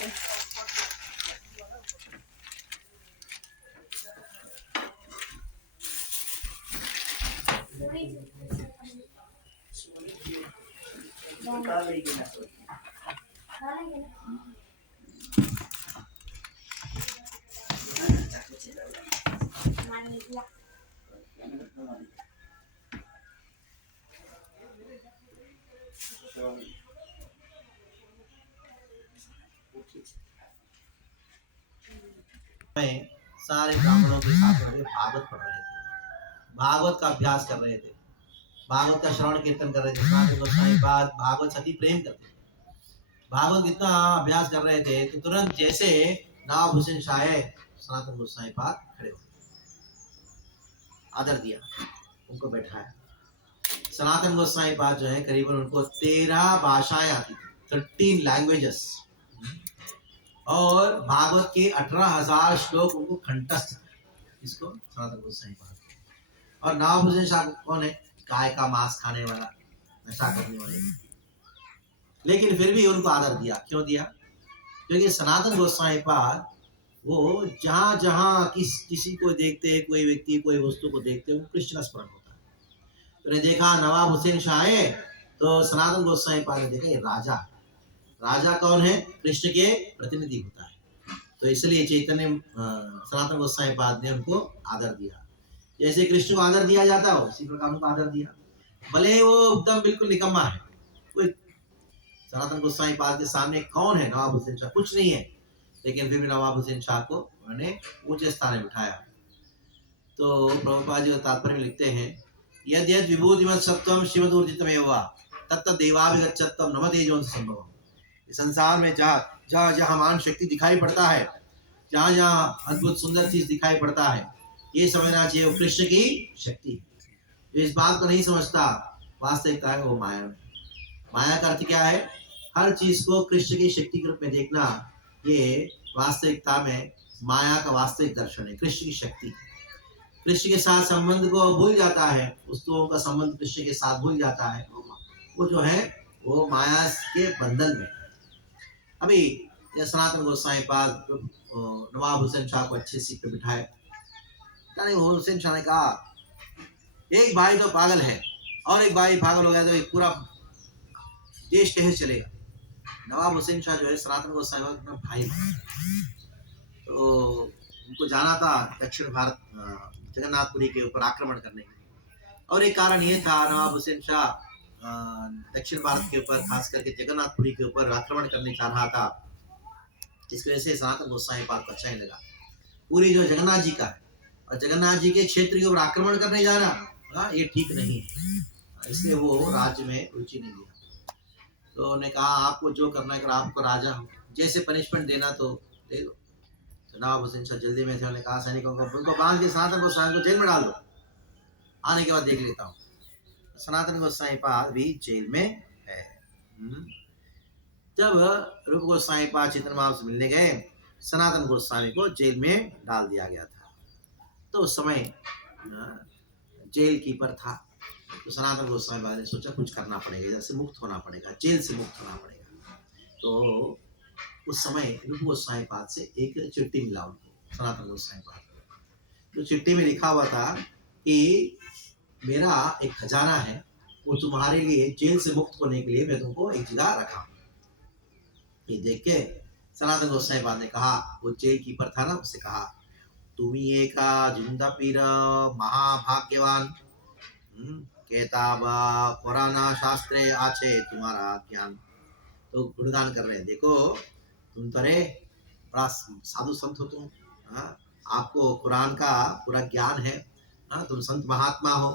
में सारे ब्राह्मणों के साथ में भागवत पढ़ रहे थे, भागवत का अभ्यास कर रहे थे, भागवत का श्रवण कीर्तन कर रहे थे। सनातन गोस्वामी पाद भागवत सती प्रेम करते थे, भागवत कितना अभ्यास कर रहे थे तो तुरंत जैसे नवाब हुसैन शाह सनातन गोस्वामी पाद खड़े हो आदर दिया, उनको बैठाया। सनातन गोस्वामी पाद जो है करीबन उनको 13 भाषाएं आती थी, 13 लैंग्वेजेस, और भागवत के 18,000 श्लोक उनको कंठस्थ थे। इसको सनातन गोस्वामी पाद। और नवाब हुसैन शाह कौन है? गाय का मांस खाने वाला, नशा करने वाले, लेकिन फिर भी उनको आदर दिया। क्यों दिया? क्योंकि सनातन गोस्वामी पाद वो जहां जहां किसी को देखते हैं, कोई व्यक्ति कोई वस्तु को देखते हैं, कृष्ण का स्मरण होता है। तो ने देखा नवाब हुसैन शाह है तो सनातन गोस्वामी पाद ने देखा ये राजा, राजा कौन है? कृष्ण के प्रतिनिधि होता है। तो इसलिए चैतन्य सनातन गोस्वामी पाद ने उनको आदर दिया। जैसे कृष्ण को आदर दिया जाता हो उसी प्रकार उनको आदर दिया। भले वो एकदम बिल्कुल निकम्मा है, कोई सनातन गोस्वामी पाद के सामने कौन है? नवाब हुसैन शाह कुछ नहीं है, लेकिन फिर भी नवाब हुसैन शाह को उन्होंने ऊंचे स्थान में बिठाया। तो प्रभुपाद जी तात्पर्य में लिखते हैं, यद यद विभूतिमत् सत्वम श्रीमदूर्जितमेव तत्त देवाभिगच्छत्तम नम तेजोंस संभवम्। संसार में जहाँ जहाँ मान शक्ति दिखाई पड़ता है, जहाँ जहाँ अद्भुत सुंदर चीज दिखाई पड़ता है, ये समझना चाहिए वो कृष्ण की शक्ति है। जो इस बात को नहीं समझता वास्तविकता है वो माया में। माया का अर्थ क्या है? हर चीज को कृष्ण की शक्ति के रूप में देखना, ये वास्तविकता में माया का वास्तविक दर्शन है। कृष्ण की शक्ति कृष्ण के साथ संबंध को भूल जाता है, वस्तुओं का संबंध कृष्ण के साथ भूल जाता है, वो जो है वो माया के बंधन में। अभी सनातन गोस्वामी पाद नवाब हुसैन शाह को अच्छे सीट पे बिठाए। हुसैन शाह ने कहा एक भाई तो पागल है और एक भाई पागल हो गया तो एक पूरा देश कैसे चलेगा? नवाब हुसैन शाह जो है सनातन गोस्वामी का भाई, तो उनको जाना था दक्षिण भारत जगन्नाथपुरी के ऊपर आक्रमण करने के लिए। और एक कारण ये था नवाब हुसैन शाह दक्षिण भारत के ऊपर खास करके जगन्नाथपुरी के ऊपर आक्रमण करने चाह रहा था, जिसकी वजह से सनातन गोस्वामी पाद को अच्छा नहीं लगा। पूरी जो जगन्नाथ जी का है और जगन्नाथ जी के क्षेत्र के ऊपर आक्रमण करने जाना ये ठीक नहीं है, इसलिए वो राज्य में रुचि नहीं लिया। तो उन्होंने कहा आपको जो करना है, आपको राजा हो जैसे पनिशमेंट देना तो दे दो। तो नवाब हुसैन शाह जल्दी में थे, उन्होंने कहा सैनिकों को उनको बांध के सनातन गोस्वामी को जेल में डाल दो, आने के बाद देख लेता हूँ। सनातन गोस्वामी पाद भी जेल में है। जब रूप गोस्वामी पाद चेतन महाप्रभु से मिलने गए, सनातन गोस्वामी को जेल में डाल दिया गया था। तो उस समय जेल कीपर था, तो सनातन गोस्वामी पाद ने सोचा कुछ करना पड़ेगा, इधर से मुक्त होना पड़ेगा, जेल से मुक्त होना पड़ेगा। तो उस समय रूप गोस्वामी पाद से एक चिट्ठी मिला उनको, सनातन गोस्वामी पाद को। तो चिट्ठी में लिखा हुआ था कि मेरा एक खजाना है, वो तुम्हारे लिए जेल से मुक्त होने के लिए मैं तुमको एक जगह रखा। ये देख के सनातन गोस्वामी पाद ने कहा, वो जेल कीपर था ना, उससे कहा तुमी एका जिंदा पीर महाभाग्यवान, केताबा पुराना शास्त्रे आचे तुम्हारा ज्ञान। तो गुणगान कर रहे हैं, देखो तुम तरे बड़ा साधु संत हो तुम, आपको कुरान का पूरा ज्ञान है, तुम संत महात्मा हो।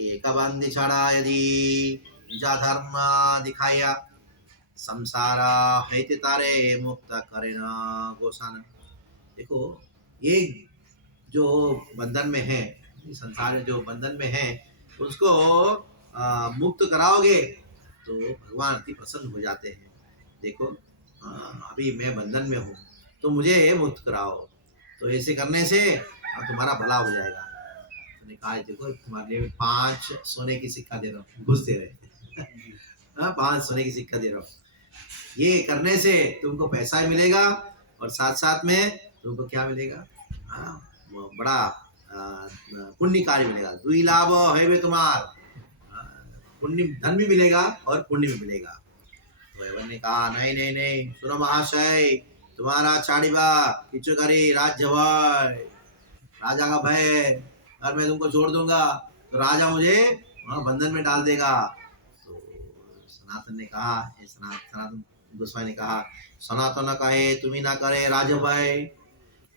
एक बंदी छड़ा यदि निजा धर्म दिखाया, संसारा है तारे मुक्त करे ना गोसाना। देखो ये जो बंधन में है, संसार में जो बंधन में है, उसको मुक्त कराओगे तो भगवान अति प्रसन्न हो जाते हैं। देखो अभी मैं बंधन में हूँ तो मुझे मुक्त कराओ, तो ऐसे करने से तुम्हारा भला हो जाएगा। तो कहा देखो तुम्हारे लिए 5 सोने की सिक्का दे रहा हूँ, घुस दे रहे 5 सोने की सिक्का दे रहा हूँ, ये करने से तुमको पैसा मिलेगा और साथ साथ में तुमको क्या मिलेगा, हाँ, वो बड़ा पुण्य कार्य मिलेगा। दुई लाभ है वे तुम्हार, पुण्य धन भी मिलेगा और पुण्य भी मिलेगा। तो एवन ने कहा नहीं नहीं नहीं, सुनो महाशय, तुम्हारा चाड़ीबा किचु करी राज्य भय, राजा का भय है, और मैं तुमको छोड़ दूंगा तो राजा मुझे वहां बंधन में डाल देगा। तो सनातन ने कहा, सनातन गोस्वामी ने कहा, सनातन न कहे तुम्ही ना करे राजा भय,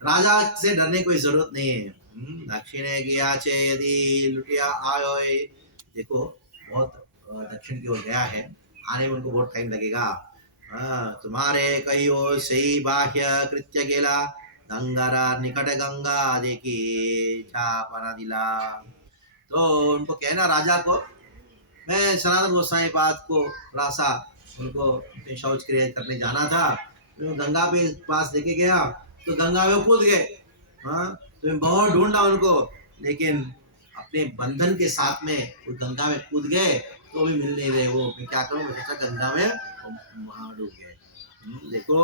राजा से डरने कोई जरूरत नहीं है। दक्षिणे गया चे यदि लुटिया आयो, देखो बहुत दक्षिण की ओर गया है, आने में उनको बहुत टाइम लगेगा। तुम्हारे कहियो सही बाह्य कृत्य गेला, गंगारा निकट गंगा देखी छापना दिला। तो उनको कहना राजा को, मैं सनातन गोसाई पाद को थोड़ा सा उनको शौच क्रिया करने जाना था, तो गंगा पे पास लेके गया तो गंगा में कूद गए। हाँ, तो मैं बहुत ढूंढा उनको, लेकिन अपने बंधन के साथ में वो गंगा में कूद गए तो भी मिल नहीं रहे। वो मैं क्या करूँ, मैं सोचा गंगा में डूब गए। देखो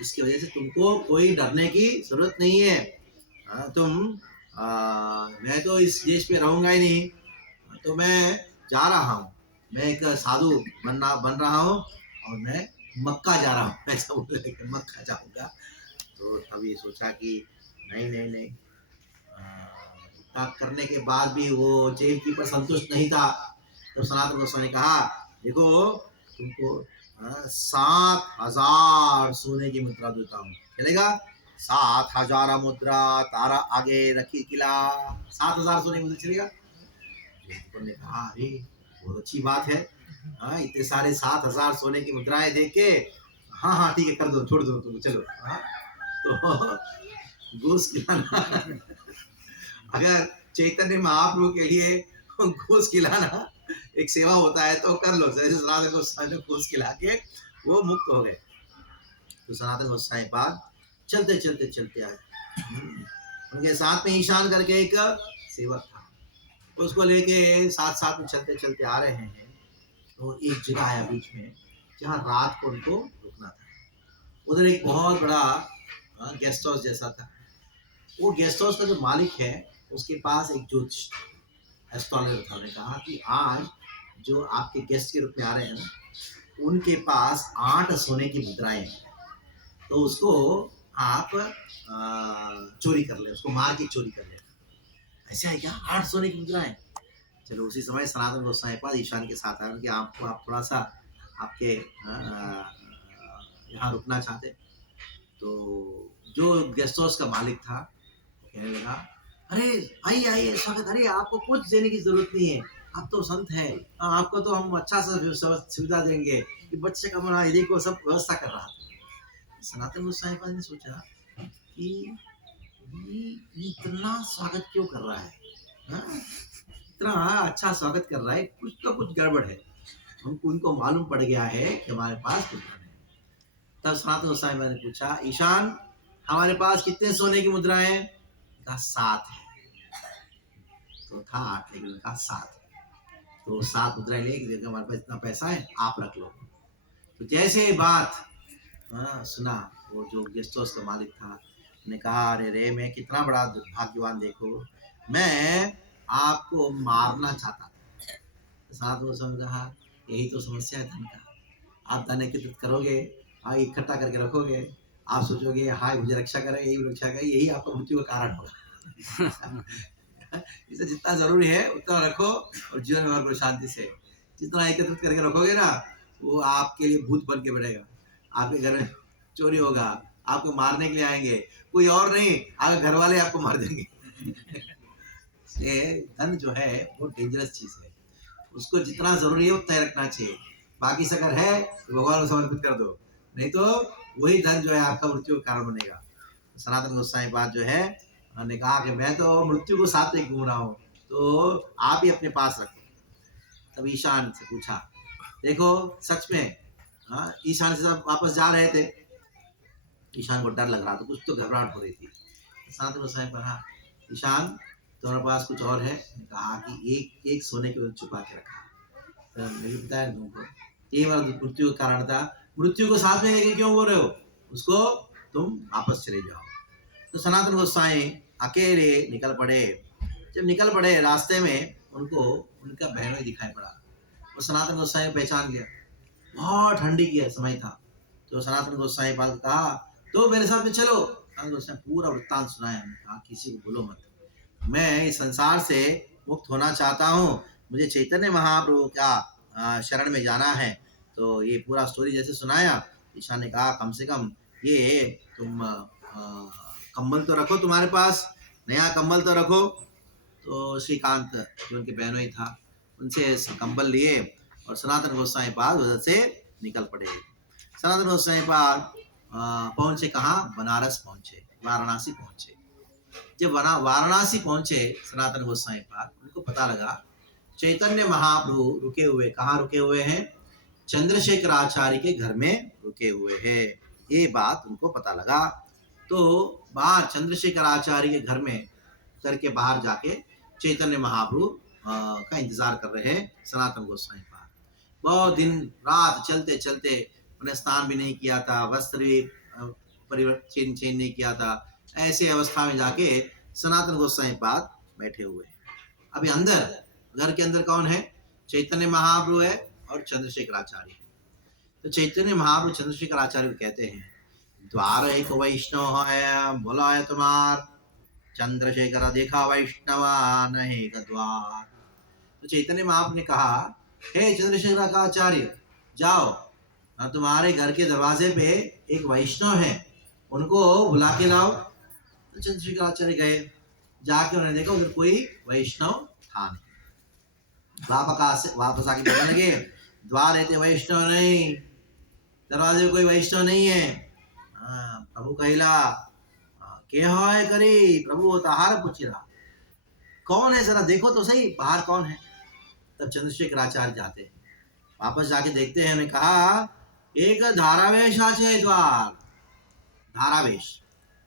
इसकी वजह से तुमको कोई डरने की जरूरत नहीं है। मैं तो इस देश पे रहूंगा ही नहीं, तो मैं जा रहा हूँ, मैं एक साधु बन रहा हूँ और मैं मक्का जा रहा हूँ, ऐसा बोले कि मक्का जाऊंगा। तो तभी सोचा कि नहीं नहीं नहीं, करने के बाद भी वो जेल कीपर संतुष्ट नहीं था। तो सनातन गोस्वामी ने कहा, देखो तुमको 7,000 सोने की मुद्रा देता हूँ, चलेगा? 7,000 मुद्रा तारा आगे रखी किला, 7,000 सोने की मुद्रा चलेगा? ने कहा अरे बहुत अच्छी बात है, हाँ इतने सारे 7,000 सोने की मुद्राएं देख के, हाँ हाँ ठीक है कर दो, छोड़ दो तुम, चलो। हाँ, तो घूस खिलाना अगर चैतन्य महाप्रभु के लिए घूस खिलाना एक सेवा होता है तो कर लो। जैसे सनातन गोस्वामी घूस खिला के वो मुक्त हो गए। तो सनातन गोस्वामी पाद चलते चलते चलते आए, उनके साथ में ईशान करके एक सेवक था, उसको लेके साथ साथ में चलते चलते आ रहे हैं। तो एक जगह आया बीच में जहाँ रात को उनको रुकना था। उधर एक बहुत बड़ा गेस्ट हाउस जैसा था। वो गेस्ट हाउस का जो मालिक है उसके पास एक ज्योतिष एस्ट्रोलॉजर था। उन्होंने कहा कि आज जो आपके गेस्ट के रूप में आ रहे हैं ना, उनके पास 8 सोने की मुद्राएं हैं, तो उसको आप चोरी कर ले, उसको मार के चोरी कर ले। ऐसा है क्या, 8 सोने की मुद्राएं? चलो उसी समय सनातन गोस्वामी पाद ईशान के साथ आए, उनके आपको आप थोड़ा सा आपके यहाँ रुकना चाहते। तो जो गेस्ट हाउस का मालिक था कहने लगा, अरे आइए आइए स्वागत, अरे आपको कुछ देने की जरूरत नहीं है, आप तो संत हैं, आपको तो हम अच्छा सा सुविधा देंगे कि बच्चे का मना यदि को सब व्यवस्था कर रहा था। सनातन गोस्वामी पाद ने सोचा कि ये इतना स्वागत क्यों कर रहा है, इतना अच्छा स्वागत कर रहा है, कुछ तो कुछ गड़बड़ है। उनको मालूम पड़ गया है कि हमारे पास कुछ है। तब सनातन गोस्वामी ने पूछा, ईशान हमारे पास कितने सोने की मुद्राएं हैं? कहा 7 है। तो था 8 लेकिन कहा 7 है। तो 7 मुद्राएं लेके देखा, हमारे पास इतना पैसा है, आप रख लो। तो जैसे बात सुना, वो जो गेस्ट हाउस का मालिक था ने कहा, अरे रे मैं कितना बड़ा भाग्यवान, देखो मैं आपको मारना चाहता था। साथ में समझा, यही तो समस्या है धन का। आप धन एकत्रित करोगे, इकट्ठा करके रखोगे, आप सोचोगे हाँ मुझे रक्षा करेगा, यही रक्षा करेगा, यही आपका मृत्यु का कारण होगा। इसे जितना जरूरी है उतना रखो और जीवन में करो शांति से। जितना एकत्रित करके रखोगे ना, वो आपके लिए भूत बन के बैठेगा। आपके घर में चोरी होगा, आपको मारने के लिए आएंगे, कोई और नहीं, आपके घर वाले आपको मार देंगे। धन जो है वो डेंजरस चीज है, उसको जितना जरूरी है उतना ही रखना चाहिए। बाकी से अगर है तो भगवान को समर्पित कर दो, नहीं तो वही धन जो है आपका मृत्यु का कारण बनेगा। सनातन गोस्वामी पाद जो है उन्होंने कहा कि मैं तो मृत्यु को साथ में घूम रहा हूँ, तो आप ही अपने पास रखो। तब ईशान से पूछा, देखो सच में ईशान से सब वापस जा रहे थे, ईशान को डर लग रहा था, कुछ तो घबराहट हो रही थी। सनातन गोस्वामी पढ़ा, ईशान तुम्हारे पास कुछ और है? कहा कि एक सोने के छुपा के रखा। तो मैंने बताया तुमको केवल मृत्यु का कारण था। मृत्यु को साथ में लेके क्यों बोल रहे हो उसको, तुम वापस चले जाओ। तो सनातन गोसाई अकेले निकल पड़े। जब निकल पड़े रास्ते में उनको उनका बहनोई दिखाई पड़ा। वो सनातन गोसाई को पहचान गया। बहुत ठंडी की समय था। तो सनातन गोसाई पाद कहा तो मेरे साथ में चलो। सनातन गोसाई पूरा वृत्तांत सुनाया। कहा किसी को बोलो मत, मैं इस संसार से मुक्त होना चाहता हूँ, मुझे चैतन्य महाप्रभु का शरण में जाना है। तो ये पूरा स्टोरी जैसे सुनाया, ईशा ने कहा कम से कम ये तुम कम्बल तो रखो, तुम्हारे पास नया कम्बल तो रखो। तो श्रीकांत जो उनके बहनोई था उनसे कंबल लिए और सनातन गोसाई पाद उधर से निकल पड़े। सनातन गोसाई पाद पहुंचे कहाँ, बनारस पहुंचे, वाराणसी पहुंचे। जब वाराणसी पहुंचे सनातन गोसाई पाद, उनको पता लगा चैतन्य महाप्रभु रुके हुए, कहाँ रुके हुए हैं, चंद्रशेखर आचार्य के घर में रुके हुए हैं। ये बात उनको पता लगा। तो बाहर चंद्रशेखर आचार्य के घर में करके बाहर जाके चैतन्य महाप्रभु का इंतजार कर रहे हैं सनातन गोसाई पाद। बहुत दिन रात चलते चलते उन्हें स्नान भी नहीं किया था, वस्त्र भी परिवर्तन चेंज नहीं किया था। ऐसे अवस्था में जाके सनातन गोसाई पाद बैठे हुए हैं। अभी अंदर घर के अंदर कौन है, चैतन्य महाप्रभु है और चंद्रशेखर आचार्य है। तो चैतन्य महाप्रभु चंद्रशेखर आचार्य को कहते हैं द्वार एक वैष्णव है, बोला है तुम्हार चंद्रशेखर देखा वैष्णवा नहीं द्वार। तो चैतन्य महाप्रभु ने कहा हे चंद्रशेखर आचार्य जाओ, तुम्हारे घर के दरवाजे पे एक वैष्णव है, उनको बुला के लाओ। तो चंद्रशेखर आचार्य गए, जाके उन्होंने देखा उधर कोई वैष्णव था नहीं। वापस आके बोलने लगे द्वार रहते वैष्णव नहीं, दरवाजे कोई वैष्णव नहीं है। प्रभु कहला के है करी, प्रभु ताहार पूछ रहा कौन है, जरा देखो तो सही बाहर कौन है। तब चंद्रशेखर आचार्य जाते हैं, वापस जाके देखते हैं, उन्हें कहा एक धारावेश आचे द्वार। धारावेश,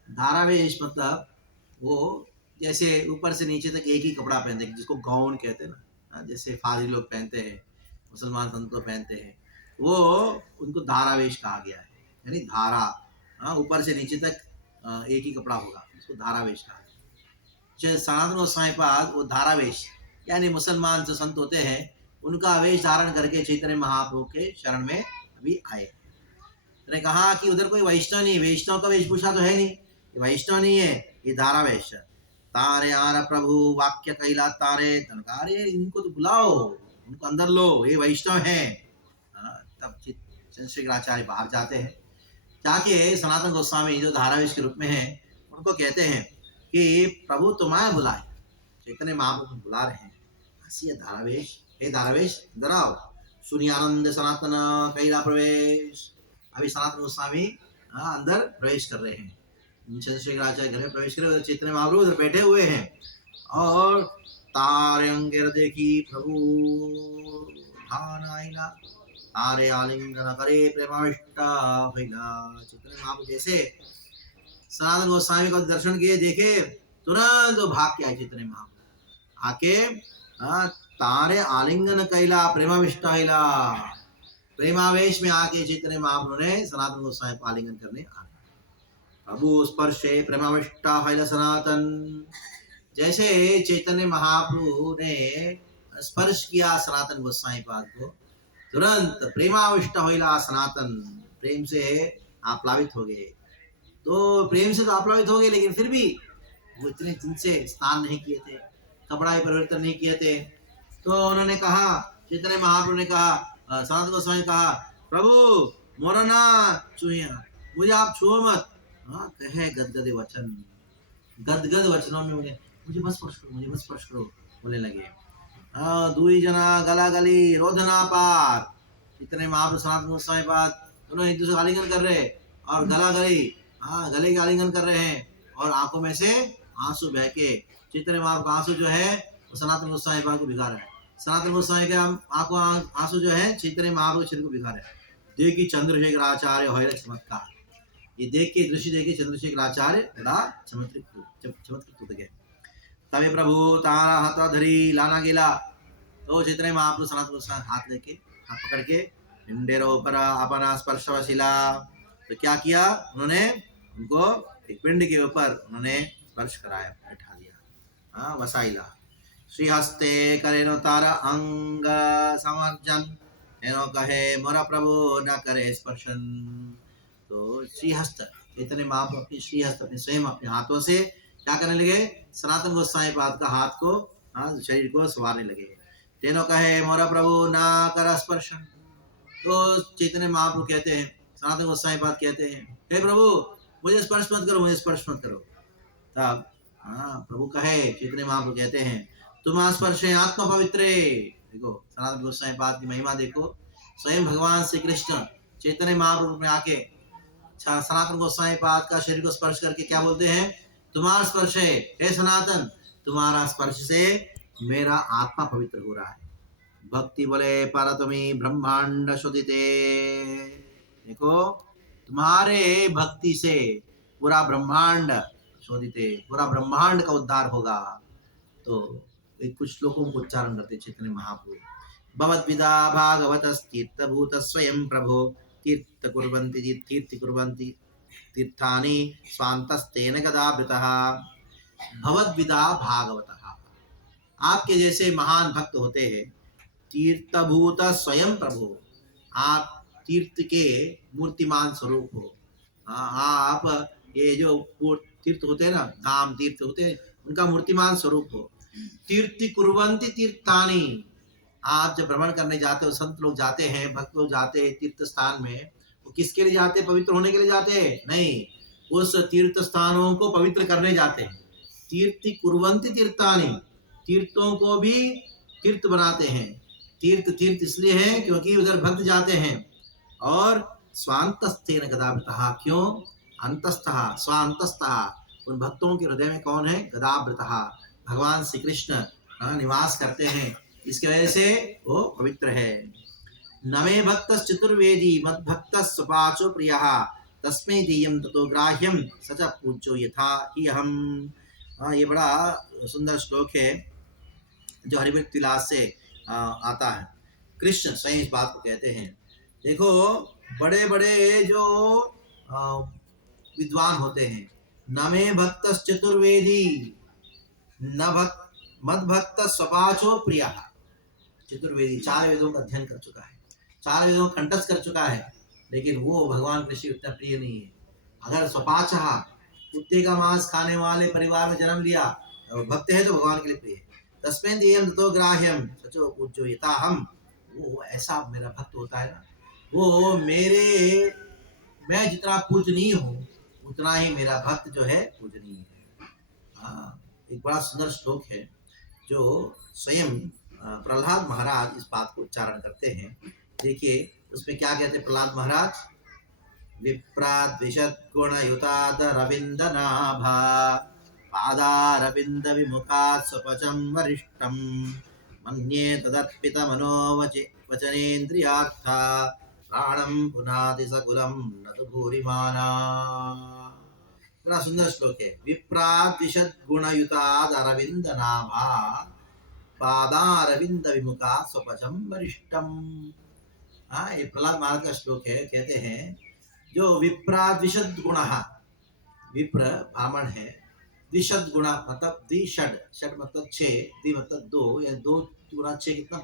धारावेश मतलब वो जैसे ऊपर से नीचे तक एक ही कपड़ा पहनते हैं, जिसको गाउन कहते हैं ना, जैसे फाजी लोग पहनते हैं, मुसलमान संत लोग पहनते हैं, वो उनको धारावेश कहा गया है। यानी धारा, ऊपर से नीचे तक एक ही कपड़ा होगा, उसको धारावेश कहा गया। सनातन गोसाई पाद वो धारावेश यानी मुसलमान जो संत होते हैं उनका वेश धारण करके चैतन्य महाप्रभु के शरण में अभी आए। उन्होंने कहा कि उधर कोई वैष्णव नहीं, वैष्णव का वेशभूषा तो है नहीं, ये वैष्णव नहीं है, ये धारावेश। तारे आर प्रभु वाक्य कैला तारे तनकारे, इनको तो बुलाओ, उनको अंदर लो, ये वैष्णव है। तब चंद्रशेखर आचार्य बाहर जाते हैं, जाके सनातन गोस्वामी जो धारावेश के रूप में है उनको कहते हैं कि प्रभु तुम्हारे बुलाए, चैतन्य महाप्रभु बुला रहे हैं। हंसी धारावेश, हे धारावेश इधर आओ, सुनिए आनंद सनातन कैला प्रवेश। अभी सनातन गोस्वामी अंदर प्रवेश कर रहे हैं, चंद्रशेखर आचार्य घर में प्रवेश करे, चैतन्य महाप्रभु उधर बैठे हुए हैं और तारे अंगेर देखी प्रभु ध्यान आइला, तारे आलिंगन करे प्रेमाविष्टा भइला। चैतन्य महाप्रभु जैसे सनातन गोस्वामी का दर्शन किए, देखे तुरंत भाग के आए चैतन्य महाप्रभु, आके तारे आलिंगन कैला प्रेमाविष्टा हिला। प्रेमावेश में आके चैतन्य महाप्रभु ने सनातन गोस्वामी को आलिंगन करने आ गए। प्रभु स्पर्शे प्रेमाविष्टा हिला सनातन। जैसे चैतन्य महाप्रभु ने स्पर्श किया सनातन गोस्वामी पाद को, तुरंत प्रेमाविष्ट होइला सनातन, प्रेम से आप्लावित हो गए। तो प्रेम से तो आप्लावित हो गए, लेकिन फिर भी वो इतने दिन से स्नान नहीं किए थे, कपड़ा परिवर्तन नहीं किए थे। तो उन्होंने कहा, चैतन्य महाप्रभु ने कहा, सनातन गोस्वामी कहा प्रभु मोरा ना छुइया, मुझे आप छुओ मत। कहे गदगदे वचन, गदगद वचनों में मुझे बस स्पर्श करो, मुझे बस स्पर्श करो बोलने लगे। दुई जना गला गली रोधना पार। चैतन्य महाप्रभु सनातन गोस्वामी पाद दोनों एक दूसरे का आलिंगन कर रहे और गला गली, गले के आलिंगन कर रहे हैं और आंखों में से आंसू बह के, चैतन्य महाप्रभु आंसू जो है वो सनातन गोस्वामी पाद को भिगा रहा है, सनातन गोस्वामी के आंखों आंसू जो है चैतन्य महाप्रभु शरीर को भिगा रहे हैं। देखी चंद्रशेखर आचार्य होय चमत्कार, ये देख के दृश्य देखे चंद्रशेखर आचार्य बड़ा चमत्कृत हो गए। तभी प्रभु तारा हाथ धरी लाना गेला। तो चैतन्य महाप्रभु सनातन गोस्वामी हाथ लेके, हाथ पकड़ के पिंडेरो पर अपना स्पर्शवशिला, तो क्या किया उन्होंने, उनको एक पिंड के ऊपर उन्होंने स्पर्श कराया, बैठा दिया, हाँ वसाइला। श्रीहस्ते करेनो तारा अंग समर्जन, एनो कहे मोरा प्रभु न करे स्पर्शन। तो श्रीहस्त चैतन्य महाप्रभु अपनी श्रीहस्त अपने स्वयं अपने हाथों से क्या करने लगे, सनातन गोस्वामी पाद का हाथ को, हाँ शरीर को संवारने लगे। तेनो कहे मोरा प्रभु ना कर स्पर्शन। तो चैतन्य महाप्रभु कहते हैं, सनातन गोस्वामी पाद कहते हैं, हे प्रभु मुझे स्पर्श मत करो, मुझे स्पर्श मत करो। तब हाँ प्रभु कहे, चैतन्य महाप्रभु कहते हैं, तुम स्पर्शे आत्मा पवित्रे। देखो सनातन गोस्वामी पाद की महिमा देखो, स्वयं भगवान श्री कृष्ण चैतन्य महाप्रभु में आके सनातन गोस्वामी पाद का शरीर को स्पर्श करके क्या बोलते हैं, तुम्हारा स्पर्श है हे सनातन, तुम्हारा स्पर्श से मेरा आत्मा पवित्र हो रहा है। भक्ति बोले पर तुम्हें ब्रह्मांड शोधिते। देखो तुम्हारे भक्ति से पूरा ब्रह्मांड शोधिते, पूरा ब्रह्मांड का उद्धार होगा। तो एक कुछ श्लोकों को उच्चारण करते चैतन्य महाप्रभु। भवद्विदा भागवतस्तीर्थभूत स्वयं प्रभो, तीर्थ कुर्वन्ति तीर्थ कुर्वन्ति तीर्थानि स्वान्तस्तेन गदावृतः। भवद्विदा भागवतः, आपके जैसे महान भक्त होते हैं। तीर्थभूत स्वयं प्रभु, आप तीर्थ के मूर्तिमान स्वरूप हो। आप ये जो तीर्थ होते हैं ना, धाम तीर्थ होते हैं, उनका मूर्तिमान स्वरूप हो। तीर्थ कुर्वन्ति तीर्थानि, आप जब भ्रमण करने जाते हो, संत लोग जाते हैं, भक्त लोग जाते हैं तीर्थ स्थान में, वो किसके लिए जाते हैं, पवित्र होने के लिए जाते हैं? नहीं, उस तीर्थ स्थानों को पवित्र करने जाते हैं। तीर्थ कुर्वन्ति तीर्थानि, तीर्थों को भी तीर्थ बनाते हैं। तीर्थ तीर्थ इसलिए है क्योंकि उधर भक्त जाते हैं। और स्वांतस्थेन गदावृतः, क्यों? अंतस्थः स्वांतस्थः, उन भक्तों के हृदय में कौन है? गदावृतः, भगवान श्री कृष्ण निवास करते हैं, इसकी वजह से वो पवित्र है। नमे भक्त चतुर्वेदी मद्भक्त स्वपाचो प्रियः, तस्मै दीयम ततो ग्राह्यम सच पूज्यो यथा ही हम। ये बड़ा सुंदर श्लोक है जो हरिवृत्त विलास से आता है। कृष्ण स्वयं इस बात को कहते हैं। देखो बड़े बड़े जो विद्वान होते हैं, नमे भक्त चतुर्वेदी न भक्त मद्भक्त स्वपाचो प्रिय। चतुर्वेदी 4 वेदों का अध्ययन कर चुका है, 4 वेदों का कंठस्थ कर चुका है, लेकिन वो भगवान कृष्ण उतना प्रिय नहीं है। अगर स्वपाचः, कुत्ते का मांस खाने वाले परिवार में जन्म लिया, भक्त है तो भगवान के लिए प्रिय है। तस्मै दीयम ततो ग्राह्यम सचो पूज्यो यथा हम, वो ऐसा मेरा भक्त होता है ना, वो मैं जितना पूजनीय हूँ उतना ही मेरा भक्त जो है पूजनीय है। एक बड़ा सुंदर श्लोक है जो स्वयं प्रहलाद महाराज इस बात को उच्चारण करते हैं। देखिए उसमें क्या कहते हैं प्रहलाद महाराज, विप्राद्विषद्गुणयुताद रविन्दनाभा, पादारविन्द विमुखात् स्वपचं वरिष्ठं, मन्ये तदर्पित मनोवचनेन्द्रियार्था, प्राणं पुनाति सकुलं न तु भूरिमाना। बड़ा सुंदर श्लोक है। विप्राद्विषद्गुणयुताद अरविन्दनाभा, पादारविन्द विमुखात् स्वपचं वरिष्ठं। ये प्रहलाद महाराज का श्लोक है। कहते हैं जो विप्राद्विषद गुण, विप्र ब्राह्मण है, द्विषद गुण मतलब द्विषड, षड मतलब 6, द्वि मतलब 2, या 2 गुणा 6 कितना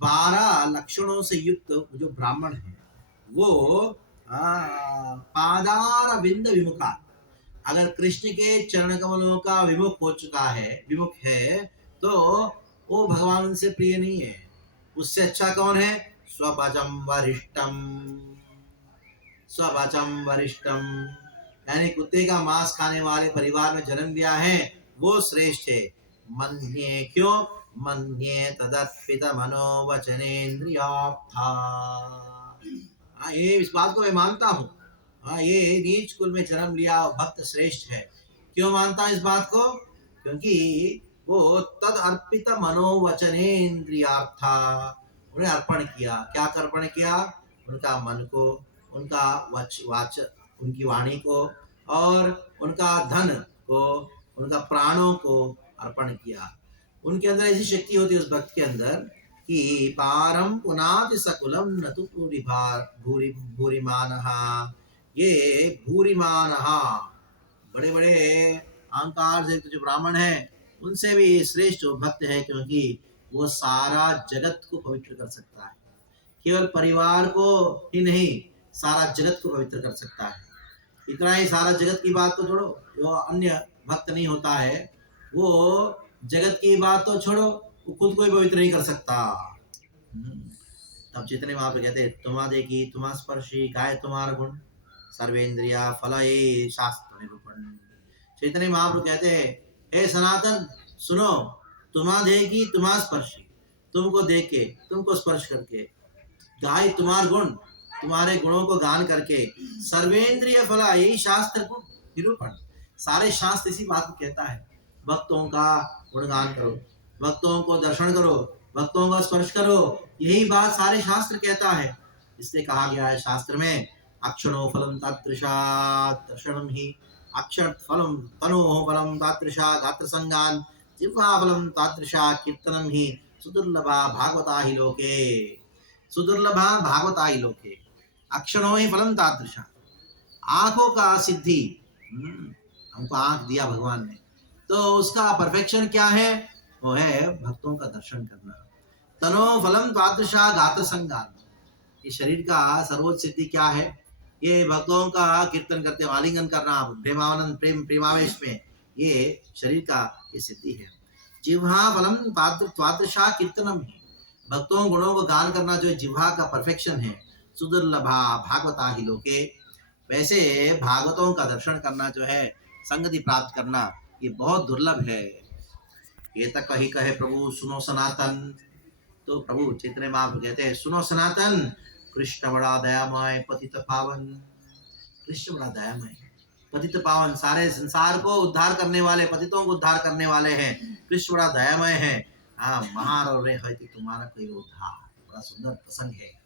12 लक्षणों से युक्त जो ब्राह्मण है वो पादारविंद विमुखा, अगर कृष्ण के चरण कमलों का विमुख हो चुका है, विमुख है, तो वो भगवान से प्रिय नहीं है। उससे अच्छा कौन है? स्वपचम वरिष्ठम, स्वपचम वरिष्ठम, यानी कुत्ते का मांस खाने वाले परिवार में जन्म लिया है वो श्रेष्ठ है। मन्ये, क्यों? मन्ये तदर्पित मनोवचनेन्द्रियार्था। ये इस बात को मैं मानता हूँ। ये नीच कुल में जन्म लिया भक्त श्रेष्ठ है। क्यों मानता हूँ इस बात को? क्योंकि वो तद अर्पित मनोवचनेन्द्रियार्था, उन्हें अर्पण किया। क्या अर्पण किया? उनका मन को, उनका वाच, उनकी वाणी को, और उनका धन को, उनका प्राणों को अर्पण किया। उनके अंदर ऐसी शक्ति होती है उस भक्त के अंदर कि पारम पुनाति सकुलम न तो भूरि भूरिमानः। ये भूरिमानः बड़े बड़े अहंकार से जो ब्राह्मण है उनसे भी श्रेष्ठ भक्त है, क्योंकि वो सारा जगत को पवित्र कर सकता है। केवल परिवार को ही नहीं, सारा जगत को पवित्र कर सकता है। इतना ही, सारा जगत की बात तो छोड़ो, जो अन्य भक्त नहीं होता है वो जगत की बात तो छोड़ो, वो खुद को ही पवित्र नहीं कर सकता। तब चैतन्य महाप्रभु कहते हैं तुम्हा देखी तुम्हा स्पर्शी गाय तुम्हारा गुण सर्वेंद्रिया फल ये शास्त्र निरूपण। चैतन्य महाप्रभु कहते हैं हे सनातन सुनो, तुम्हा देखी तुम्हा स्पर्शी, तुमको देख के तुमको स्पर्श करके, गाय तुम्हार गुण, तुम्हारे गुणों को गान करके, सर्वेंद्रिय फला यही शास्त्र को निरूपण। सारे शास्त्र इसी बात को कहता है, भक्तों का गुणगान करो, भक्तों को दर्शन करो, भक्तों का स्पर्श करो, यही बात सारे शास्त्र कहता है। इसलिए कहा गया है शास्त्र में अक्षणो फलम तादृशा दर्शनम ही अक्षर फलम तनो फलम तादृशा गात्र संगान जिह्वा फलम तादृशा कीर्तनम ही सुदुर्लभा भागवता ही लोके। सुदुर्लभा भागवता ही लोके अक्षणों ही फलम तादृशा। आंखों का सिद्धि, हमको आंख दिया भगवान ने, तो उसका परफेक्शन क्या है? वो है भक्तों का दर्शन करना। तनो फलम तादृशा गात्र संगान, ये शरीर का सर्वोच्च सिद्धि क्या है? ये भक्तों का कीर्तन करते आलिंगन करना, प्रेमानंद प्रेम प्रेमावेश में, ये शरीर का ये सिद्धि है। जिह्वा फलम तादृशा कीर्तनम ही, भक्तों गुणों को गान करना जो जिह्वा का परफेक्शन है। सुदुर्लभा भागवता ही लोके, वैसे भागवतों का दर्शन करना जो है, संगति प्राप्त करना, ये बहुत दुर्लभ है। ये तक कही कहे प्रभु सुनो सनातन, तो प्रभु चैतन्य महाप्रभु कहते हैं सुनो सनातन, कृष्ण बड़ा दयामय पतित पावन। कृष्ण बड़ा दयामय पतित पावन, सारे संसार को उद्धार करने वाले, पतितों को उद्धार करने वाले हैं। कृष्ण बड़ा दयामय है। हाँ, महारौरे है तुम्हारा कोई उद्धार। बड़ा सुंदर प्रसंग है।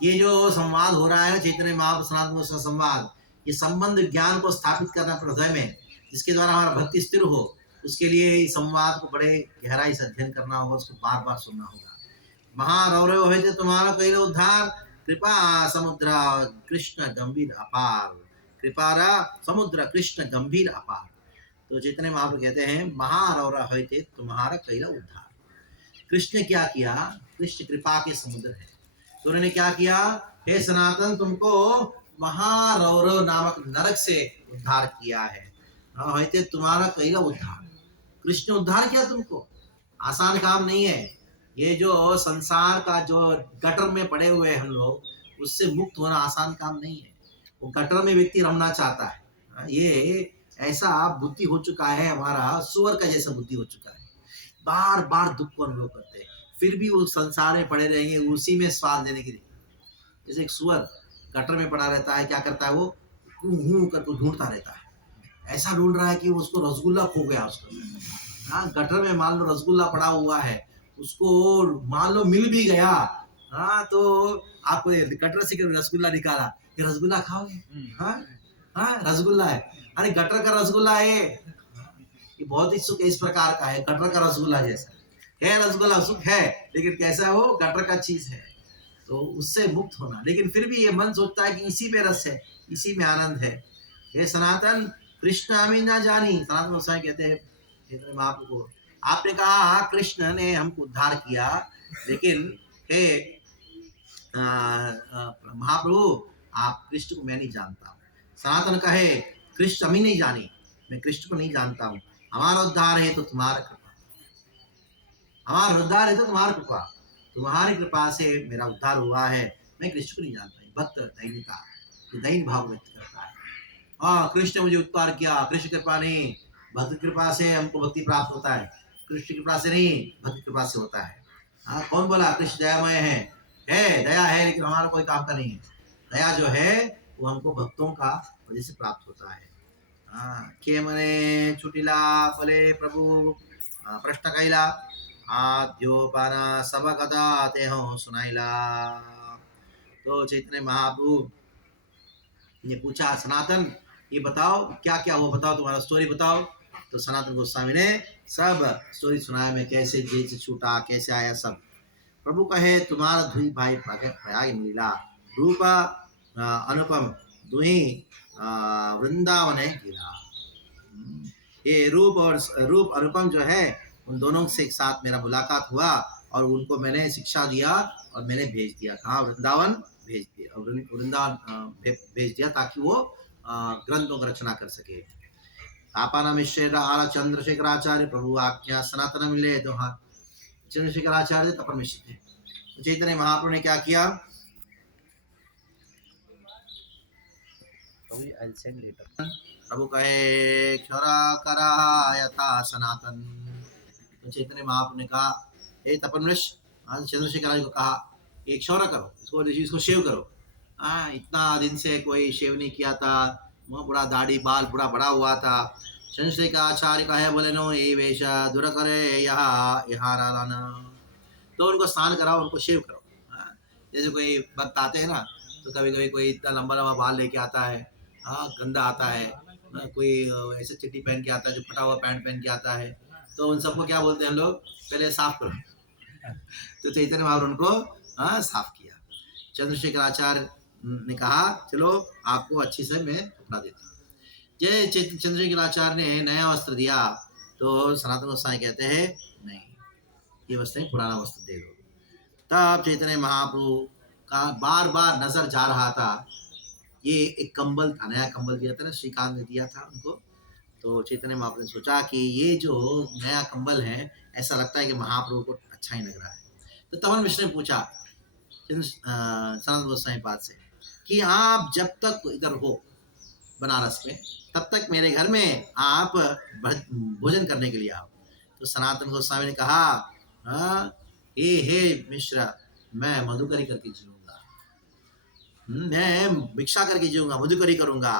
ये जो संवाद हो रहा है चैतन्य महाप्रभु सनातन का संवाद, ये संबंध ज्ञान को स्थापित करना हृदय में, जिसके द्वारा हमारा भक्ति स्थिर हो, उसके लिए इस संवाद को बड़े गहराई से अध्ययन करना होगा, उसको बार बार सुनना होगा। महारौरव है तुम्हारा कोई उद्धार, कृपा समुद्र कृष्ण गंभीर अपार, कृपारा समुद्र कृष्ण गंभीर अपार। तो चैतन्य महाप्रभु कहते हैं महारौरव है तुम्हारा कैला उद्धार। कृष्ण क्या किया? कृष्ण कृपा के समुद्र है। तो उन्होंने क्या किया? हे सनातन, तुमको महारौरव नामक नरक से उद्धार किया है। होते तुम्हारा कैला उद्धार। कृष्ण उद्धार किया तुमको। आसान काम नहीं है। ये जो संसार का जो गटर में पड़े हुए हम लोग, उससे मुक्त होना आसान काम नहीं है। वो गटर में व्यक्ति रमना चाहता है। ये ऐसा बुद्धि हो चुका है हमारा, सुअर का जैसा बुद्धि हो चुका है। बार बार दुख को अनुभव करते हैं, फिर भी वो संसार में पड़े रहेंगे उसी में स्वाद लेने के लिए। जैसे एक सुअर गटर में पड़ा रहता है, क्या करता है वो? करके ढूंढता रहता है। ऐसा ढूंढ रहा है कि उसको रसगुल्ला खो गया उसको। हाँ, गटर में मान लो रसगुल्ला पड़ा हुआ है, उसको मान लो मिल भी गया, हाँ, तो आपको गटर से रसगुल्ला निकाला, ये रसगुल्ला खाओगे? हाँ हाँ, रसगुल्ला है। अरे गटर का रसगुल्ला है, ये बहुत ही सुख इस प्रकार का है, गटर का रसगुल्ला जैसा है। रसगुल्ला सुख है, लेकिन कैसा वो? गटर का चीज है। तो उससे मुक्त होना, लेकिन फिर भी ये मन सोचता है कि इसी में रस है, इसी में आनंद है। ये सनातन कृष्ण हमें ना जानी। सनातन गोस्वामी कहते हैं महाप्रभु को, आपने कहा कृष्ण ने हमको उद्धार किया, लेकिन हे महाप्रभु, आप कृष्ण को मैं नहीं जानता हूँ। सनातन कहे कृष्ण हमें नहीं जानी, मैं कृष्ण को नहीं जानता हूँ। हमारा उद्धार है तो तुम्हारा कृपा, हमारा उद्धार है तो तुम्हारा कृपा, तुम्हारी कृपा से मेरा उद्धार हुआ है। मैं कृष्ण को नहीं जानता। भक्त दैनिका दैनिक भाव व्यक्त करता है। हाँ, कृष्ण मुझे उद्धार किया, कृष्ण कृपा नहीं, भक्त कृपा से हमको भक्ति प्राप्त होता है। कृष्ण कृपा से नहीं, भक्त कृपा से होता है। हाँ, कौन बोला? कृष्ण दयामय है, दया है, लेकिन हमारा कोई काम का नहीं है। दया जो है वो हमको भक्तों का वजह से प्राप्त होता है। के मने छुटिला फले प्रभु प्रश्न कैला, आद्योपाना सब कथा ते हो सुनाइला। तो चैतन्य महाप्रभु ने पूछा, सनातन ये बताओ क्या क्या हुआ, बताओ तुम्हारा स्टोरी बताओ। तो सनातन गोस्वामी ने सब स्टोरी सुनाया, मैं कैसे जेल से छूटा, कैसे आया सब। प्रभु कहे तुम्हारा दुई भाई प्रयाग मिला रूप अनुपम दुही वृंदावन गिरा। ये रूप अनुपम जो है उन दोनों से एक साथ मेरा मुलाकात हुआ और उनको मैंने शिक्षा दिया और मैंने भेज दिया कहाँ वृंदावन भेज दिया वृंदावन भेज दिया ताकि वो ग्रंथों की रचना कर सके। तापाना मिश्र आला चंद्रशेखराचार्य प्रभु आज्ञा सनातन मिले तो हाँ चंद्रशेखराचार्य तपन मिश्र थे। चैतन्य महाप्रभु ने क्या किया प्रभु कहे क्षरा करा यथा सनातन। तो चैतन्य महाप्रभु ने कहा हे तपनवृष चंद्रशेखर को कहा एक क्षौरा करो इसको शेव करो। इतना दिन से कोई शेव नहीं किया था वह बड़ा दाढ़ी बाल बड़ा बड़ा हुआ था। चंद्रशेखर आचार्य का है बोले नो ये वेश दूर करे यहाँ यहाँ तो उनको स्नान कराओ उनको शेव करो। जैसे कोई भक्त आते हैं ना तो कभी कभी कोई इतना लंबा लंबा बाल लेके आता है गंदा आता है कोई ऐसे चड्डी पहन के आता है जो फटा हुआ पैंट पहन के आता है तो उन सबको क्या बोलते हैं हम लोग पहले साफ करो। तो चैतन्य महाप्रभु उनको साफ किया। चंद्रशेखर आचार्य ने कहा चलो आपको अच्छी से मैं कपड़ा देता हूँ। जय चंद्रशेखर आचार्य ने नया वस्त्र दिया तो सनातन गोसाई कहते हैं नहीं ये वस्त्र पुराना वस्त्र दे दो। तब चैतन्य महाप्रभु का बार बार नजर जा रहा था। ये एक कंबल था नया कंबल दिया था ना श्रीकांत ने दिया था उनको। तो चैतन्य महाप्रभु ने सोचा कि ये जो नया कंबल है ऐसा लगता है कि महाप्रभु को अच्छा ही लग रहा है। तो तवन मिश्र ने पूछा सनत गोस्वामी पाद से कि आप जब तक इधर हो बनारस में तब तक मेरे घर में आप भोजन करने के लिए आओ। तो सनातन गोस्वामी ने कहा हे मिश्र मैं मधुकरी करके जीऊंगा मैं भिक्षा करके जीऊंगा मधुकरी करूंगा।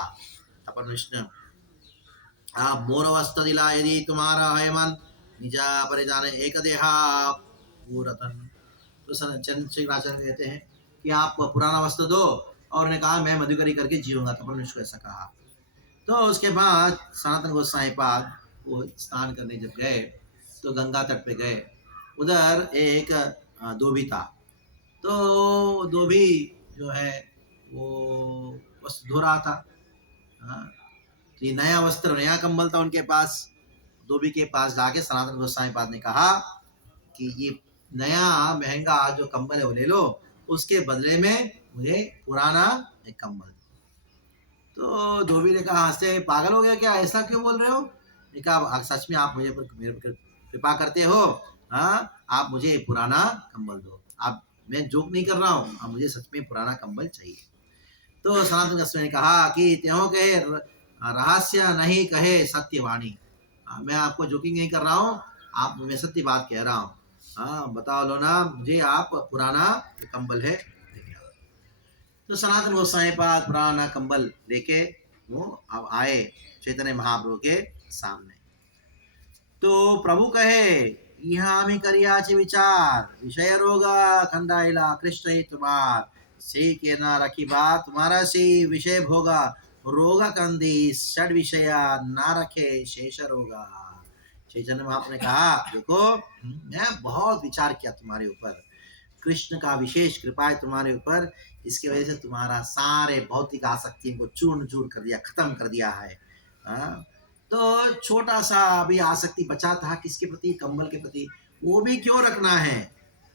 तपन विष्णु आप मोर वस्त्र दिला यदि तुम्हारा है मन निजा परिधान एक देहा पूरतन। तो चंद्रशेखराचार्य कहते हैं कि आप पुराना वस्त्र दो और उन्होंने कहा मैं मधुकरी करके जीऊंगा। तपन विष्णु ऐसा कहा। तो उसके बाद सनातन गोसाई पाद वो स्नान करने जब गए तो गंगा तट पे गए उधर एक धोबी था। तो धोबी जो है वो वस्त्र धो रहा था। तो ये नया वस्त्र नया कंबल था उनके पास। धोबी के पास जाके सनातन गोसाई पाद ने कहा कि ये नया महंगा जो कंबल है वो ले लो उसके बदले में मुझे पुराना एक कंबल। तो धोबी ने कहा हंसते पागल हो गया क्या ऐसा क्यों बोल रहे हो। ने कहा सच में आप मुझे मेरे पर कृपा करते हो आप मुझे पुराना कंबल दो। आप मैं जोक नहीं कर रहा हूँ आप मुझे सच में पुराना कंबल चाहिए। तो सनातन गोस्वामी ने कहा कि त्यों कहे रहस्य नहीं कहे सत्यवाणी। मैं आपको जोकिंग नहीं कर रहा हूँ आप मैं सत्य बात कह रहा हूँ। बताओ लो ना मुझे आप पुराना कंबल है। तो सनातन गोस्वामी पाद पुराना कंबल लेके वो अब आए चैतन्य महाप्रभु के सामने। तो प्रभु कहे यहाँ में करियाचे विचार विषय रोगा खंडाइला कृष्ण तुम्हार से के ना रखी बात तुम्हारा से विषय भोगा रोगा कंदी षड विषया ना रखे शेष रोगा। चैतन्य महाप्रभु ने कहा देखो मैं बहुत विचार किया तुम्हारे ऊपर कृष्ण का विशेष कृपा है तुम्हारे ऊपर इसकी वजह से तुम्हारा सारे भौतिक आसक्ति को चूर्ण चूर्ण कर दिया खत्म कर दिया है। तो छोटा सा अभी आसक्ति बचा था किसके प्रति कंबल के प्रति वो भी क्यों रखना है।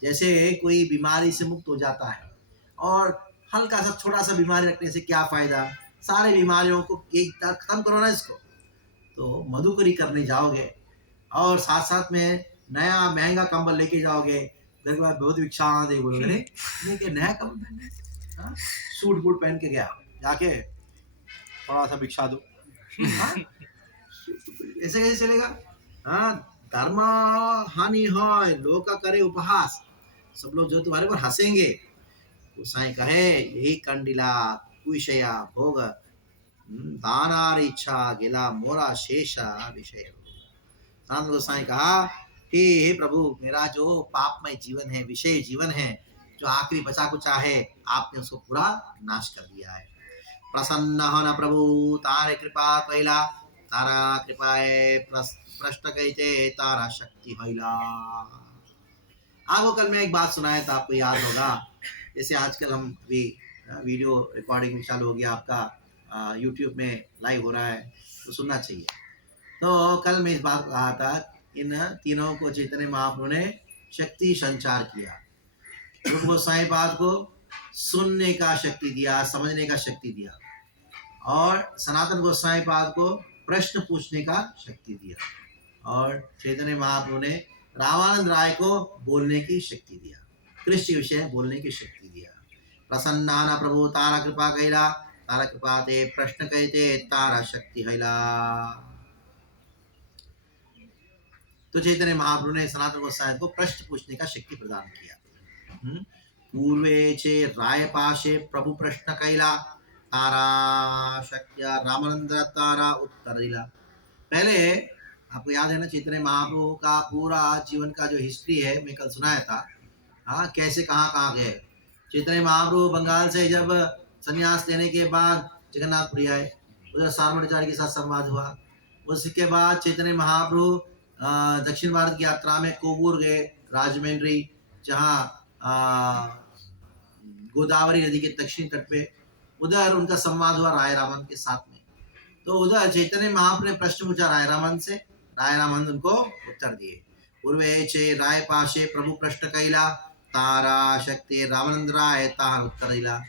जैसे कोई बीमारी से मुक्त हो जाता है और हल्का सा छोटा सा बीमारी रखने से क्या फायदा सारे बीमारियों को एक तरह खत्म करो ना इसको। तो मधुकरी करने जाओगे और साथ साथ में नया महंगा कंबल लेके जाओगे मेरे को बहुत भिक्षा दे बोलोगे नहीं नया कंबल पहन सूट बूट पहन के गया जाके थोड़ा सा भिक्षा दो ऐसे कैसे चलेगा। धर्म हानि हो लोग का करे उपहास सब लोग जो तुम्हारे पर हंसेंगे। तो साईं कहे यही कंडिला कुशया भोग दानार इच्छा गिला मोरा शेषा विषय। साईं गोसाई कहा कि हे प्रभु मेरा जो पापमय जीवन है विषय जीवन है जो आखिरी बचा कुचा है आपने उसको पूरा नाश कर दिया है। प्रसन्न हो न प्रभु तारे कृपा कैला तारा कृपाए प्रश्न कहते तारा शक्ति हैला। आपको कल मैं एक बात सुनाया था, आपको याद होगा। जैसे आजकल हम अभी वीडियो रिकॉर्डिंग चालू हो गया आपका, यूट्यूब में लाइव हो रहा है, तो सुनना चाहिए। तो कल मैं इस बात को कहा था, इन तीनों को चैतन्य महाप्रभु ने शक्ति संचार किया। रूप गोस्वामी पाद को सुनने का शक्ति दिया, समझने का शक्ति दिया, और सनातन गोस्वामी पाद को प्रश्न पूछने का शक्ति दिया, और चैतन्य महाप्रभु ने रामानंद राय को बोलने की शक्ति दिया, कृष्ण विषय बोलने की शक्ति दिया। प्रसन्ना प्रभु तारा कृपा कैला, तारा कृपा ते प्रश्न कहते तारा शक्ति हैला। तो चैतन्य महाप्रभु ने सनातन गोस्वामी को प्रश्न पूछने का शक्ति प्रदान किया। पूर्वे चे राय पाशे प्रभु प्रश्न कैला, तारा शक्तिया रामानंद तारा उत्तर दिला। पहले आपको याद है ना, चैतन्य महाप्रभु का पूरा जीवन का जो हिस्ट्री है, मैं कल सुनाया था। हाँ, कैसे कहाँ कहाँ गए चैतन्य महाप्रभु। बंगाल से जब संन्यास लेने के बाद जगन्नाथपुरी आए, उधर सारमणचार्य के साथ संवाद हुआ। उसके बाद चैतन्य महाप्रभु दक्षिण भारत की यात्रा में कोवूर गए, राजमंड्री, जहाँ गोदावरी नदी के दक्षिणी तट पे, उधर उनका संवाद हुआ राय रामन के साथ में। तो उधर चैतन्य महाप्रभु ने प्रश्न पूछा राय रामन से, राय रामन उनको उत्तर दिए। पूर्वे चे राय पाशे प्रभु प्रश्न कैला, तारा शक्ति रामानंद राय तार उत्तर दिला।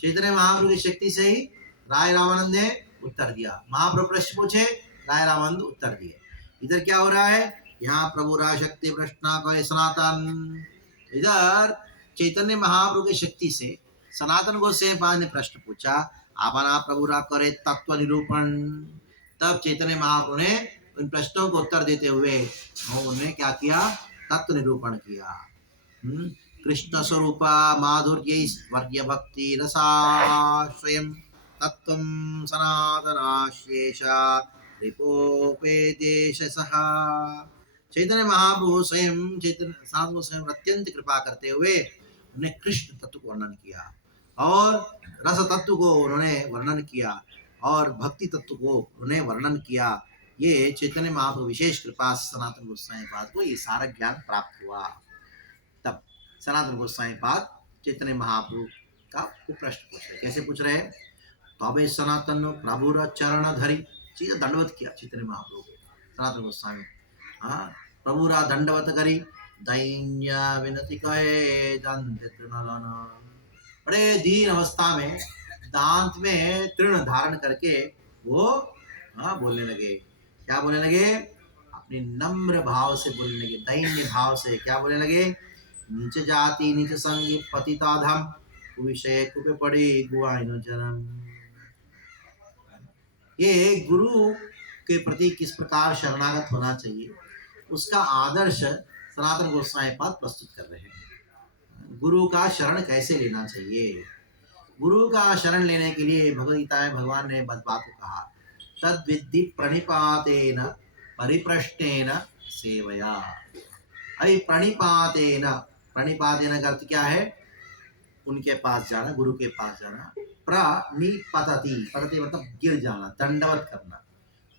चैतन्य महाप्रभु की शक्ति से ही राय रामानंद ने उत्तर दिया। महाप्रभु प्रश्न पूछे, राय रामानंद उत्तर दिए। इधर क्या हो रहा है, यहाँ प्रभु राय शक्ति प्रश्न करे सनातन। इधर चैतन्य महाप्रभु की शक्ति से सनातन गोस्वामी पाद ने प्रश्न पूछा, आपना प्रभु रा करे तत्व निरूपण। तब चैतन्य महाप्रभु ने उन प्रश्नों को उत्तर देते हुए उन्होंने क्या किया, तत्व निरूपण किया। कृष्ण स्वरूपा माधुर्य वर्ग्य भक्ति रसाश्रयम् तत्वं सनातनाशेषा रिपोपेदेश सहा। चैतन्य महाप्रभु स्वयं सनातन को स्वयं अत्यंत कृपा करते हुए उन्होंने कृष्ण तत्व को वर्णन किया, और रस तत्व को उन्होंने वर्णन किया, और भक्ति तत्व को उन्होंने वर्णन किया। ये चैतन्य महाप्रभु विशेष कृपा से सनातन गोस्वामी पाद को ये सारा ज्ञान प्राप्त हुआ। तब सनातन गोस्वामी पाद चैतन्य महाप्रभु का प्रश्न पूछ रहे, कैसे पूछ रहे हैं, तबे सनातन प्रभुर चरण धरी, चीज दंडवत किया चैतन्य महाप्रभु सनातन गोस्वामी। हाँ, प्रभुरा दंडवत करी, दैन्य विनती कहे दंत तृणलन। बड़े दीन अवस्था में दांत में तृण धारण करके वो बोलने लगे। क्या बोलने लगे, अपने नम्र भाव से बोलने लगे, दैन्य भाव से क्या बोलने लगे, नीच जाति नीच संगी पतिताधम, विषय कुपे पड़े गुआइनो जन्म। ये गुरु के प्रति किस प्रकार शरणागत होना चाहिए, उसका आदर्श सनातन गोस्वामी पाद प्रस्तुत कर रहे हैं। गुरु का शरण कैसे लेना चाहिए, गुरु का शरण लेने के लिए भगवद्गीता में भगवान ने बस बात को कहा, तद विद्धि प्रणिपातेन परिप्रश्नेन सेवया। अभी प्रणिपातेन, प्रणिपातेन का अर्थ क्या है, उनके पास जाना, गुरु के पास जाना। प्रणिपतति, पतति मतलब गिर जाना, दंडवत करना।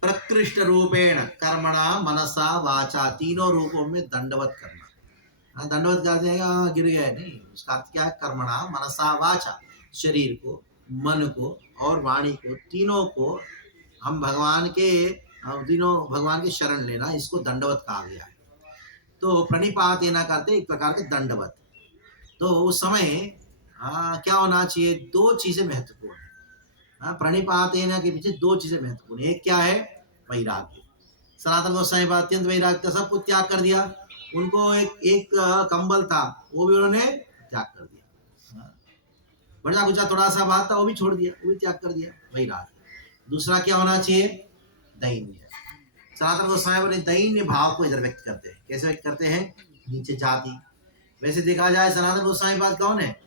प्रकृष्ट रूपेण कर्मणा मनसा वाचा, तीनों रूपों में दंडवत करना। दंडवत कर देगा गिर गए नहीं, उसका अर्थ क्या है, कर्मणा मनसा वाचा, शरीर को, मन को और वाणी को, तीनों को हम भगवान के, तीनों भगवान के शरण लेना, इसको दंडवत कहा गया है। तो प्रणिपातेन करते एक प्रकार के दंडवत। तो उस समय क्या होना चाहिए, दो चीजें महत्वपूर्ण है। प्रणिपातेन के पीछे दो चीजें महत्वपूर्ण, एक क्या है, वैराग्य। सनातन गोस्वामी पाद अत्यंत वैराग्य, सब कुछ त्याग कर दिया। उनको एक कंबल था, वो भी उन्होंने त्याग कर दिया। बढ़िया कुछ थोड़ा सा बात था, वो भी छोड़ दिया, वो भी त्याग कर दिया, वैराग्य। दूसरा क्या होना चाहिए, दैन्य। सनातन गोस्वामी दैन्य भाव को इधर व्यक्त करते हैं। कैसे व्यक्त करते हैं, नीचे जाति। वैसे देखा जाए सनातन गोस्वामी पाद कौन है,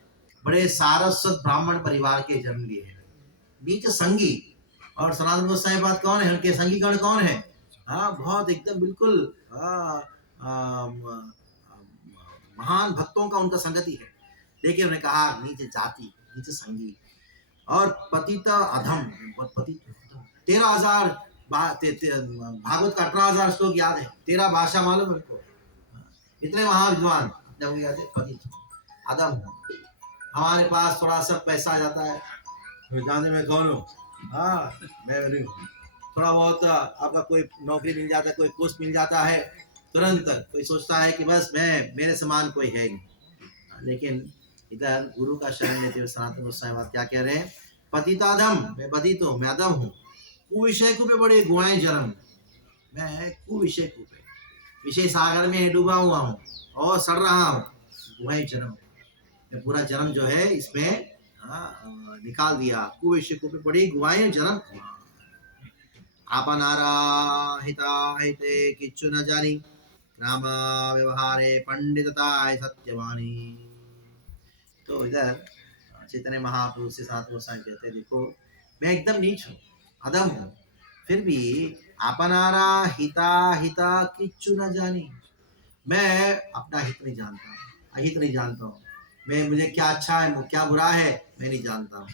बड़े सारस्वत ब्राह्मण परिवार के जन्म लिए हैं, नीच संगी। और सनातन गोस्वामी पाद कौन है, उनके संगी गण कौन है, बहुत एकदम बिल्कुल महान भक्तों का उनका संगति है। लेकिन उन्होंने कहा नीचे जाति, नीचे संगी और पतित अधम। पतित 13,000 भागवत का 18,000 श्लोक याद है, 13 भाषा मालूम है उनको, इतने महाविद्वान जब वो कहते पतित हूँ, अधम हूँ। हमारे पास थोड़ा सा पैसा आ जाता है, जानते मैं कौन हूँ, हाँ मैं नहीं हूँ। थोड़ा बहुत आपका कोई नौकरी मिल जाता है, कोई पोस्ट मिल जाता है, तुरंत कोई सोचता है कि बस मैं, मेरे समान कोई है नहीं। लेकिन इधर गुरु का शरण लेते हुए सनातन गोस्वामी महाराज क्या कह रहे हैं, पतिताधम, मैं पतित हूँ, मैं अधम हूँ, कुविषय कूपे बड़े गुआएं जन्म, मैं कुविषय कूपे, विषय सागर में डूबा हुआ हूँ और सड़ रहा हूँ, गुआएं जन्म, मैं पूरा जन्म जो है इसमें निकाल दिया, कुविषय कूपे बड़ी गुआएं जन्म, आपनारा हिता हिते किच्छु न जानी, राम व्यवहारे पंडितता सत्यवानी। तो इधर चैतन्य महाप्रभु से साथ गोसाई कहते हैं, देखो मैं एकदम नीच हूँ, अधम हूँ, फिर भी अपनारा हिता हिता किच्छु न जानी, मैं अपना हित नहीं जानता, अहित नहीं जानता हूँ, मैं, मुझे क्या अच्छा है क्या बुरा है मैं नहीं जानता हूँ।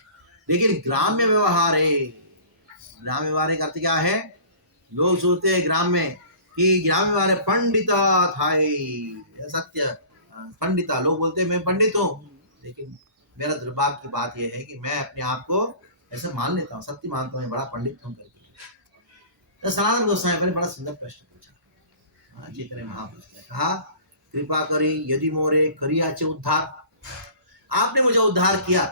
लेकिन ग्राम्य व्यवहार है, ग्राम्य व्यवहार का अर्थ क्या है, लोग सोचते हैं ग्राम में कि ग्राम व्यवहार है पंडिता था, सत्य पंडिता, लोग बोलते हैं मैं पंडित हूँ, लेकिन मेरा दुर्भाग्य की बात यह है कि मैं अपने आप को ऐसे मान लेता हूँ, सत्य मानता हूँ, बड़ा पंडित हूँ करके। तो सनातन गोस्वामी ने बड़ा सुंदर प्रश्न पूछा, चैतन्य महाप्रभु ने कहा, कृपा करी यदि मोरे करियाचे उद्धार, आपने मुझे उद्धार किया,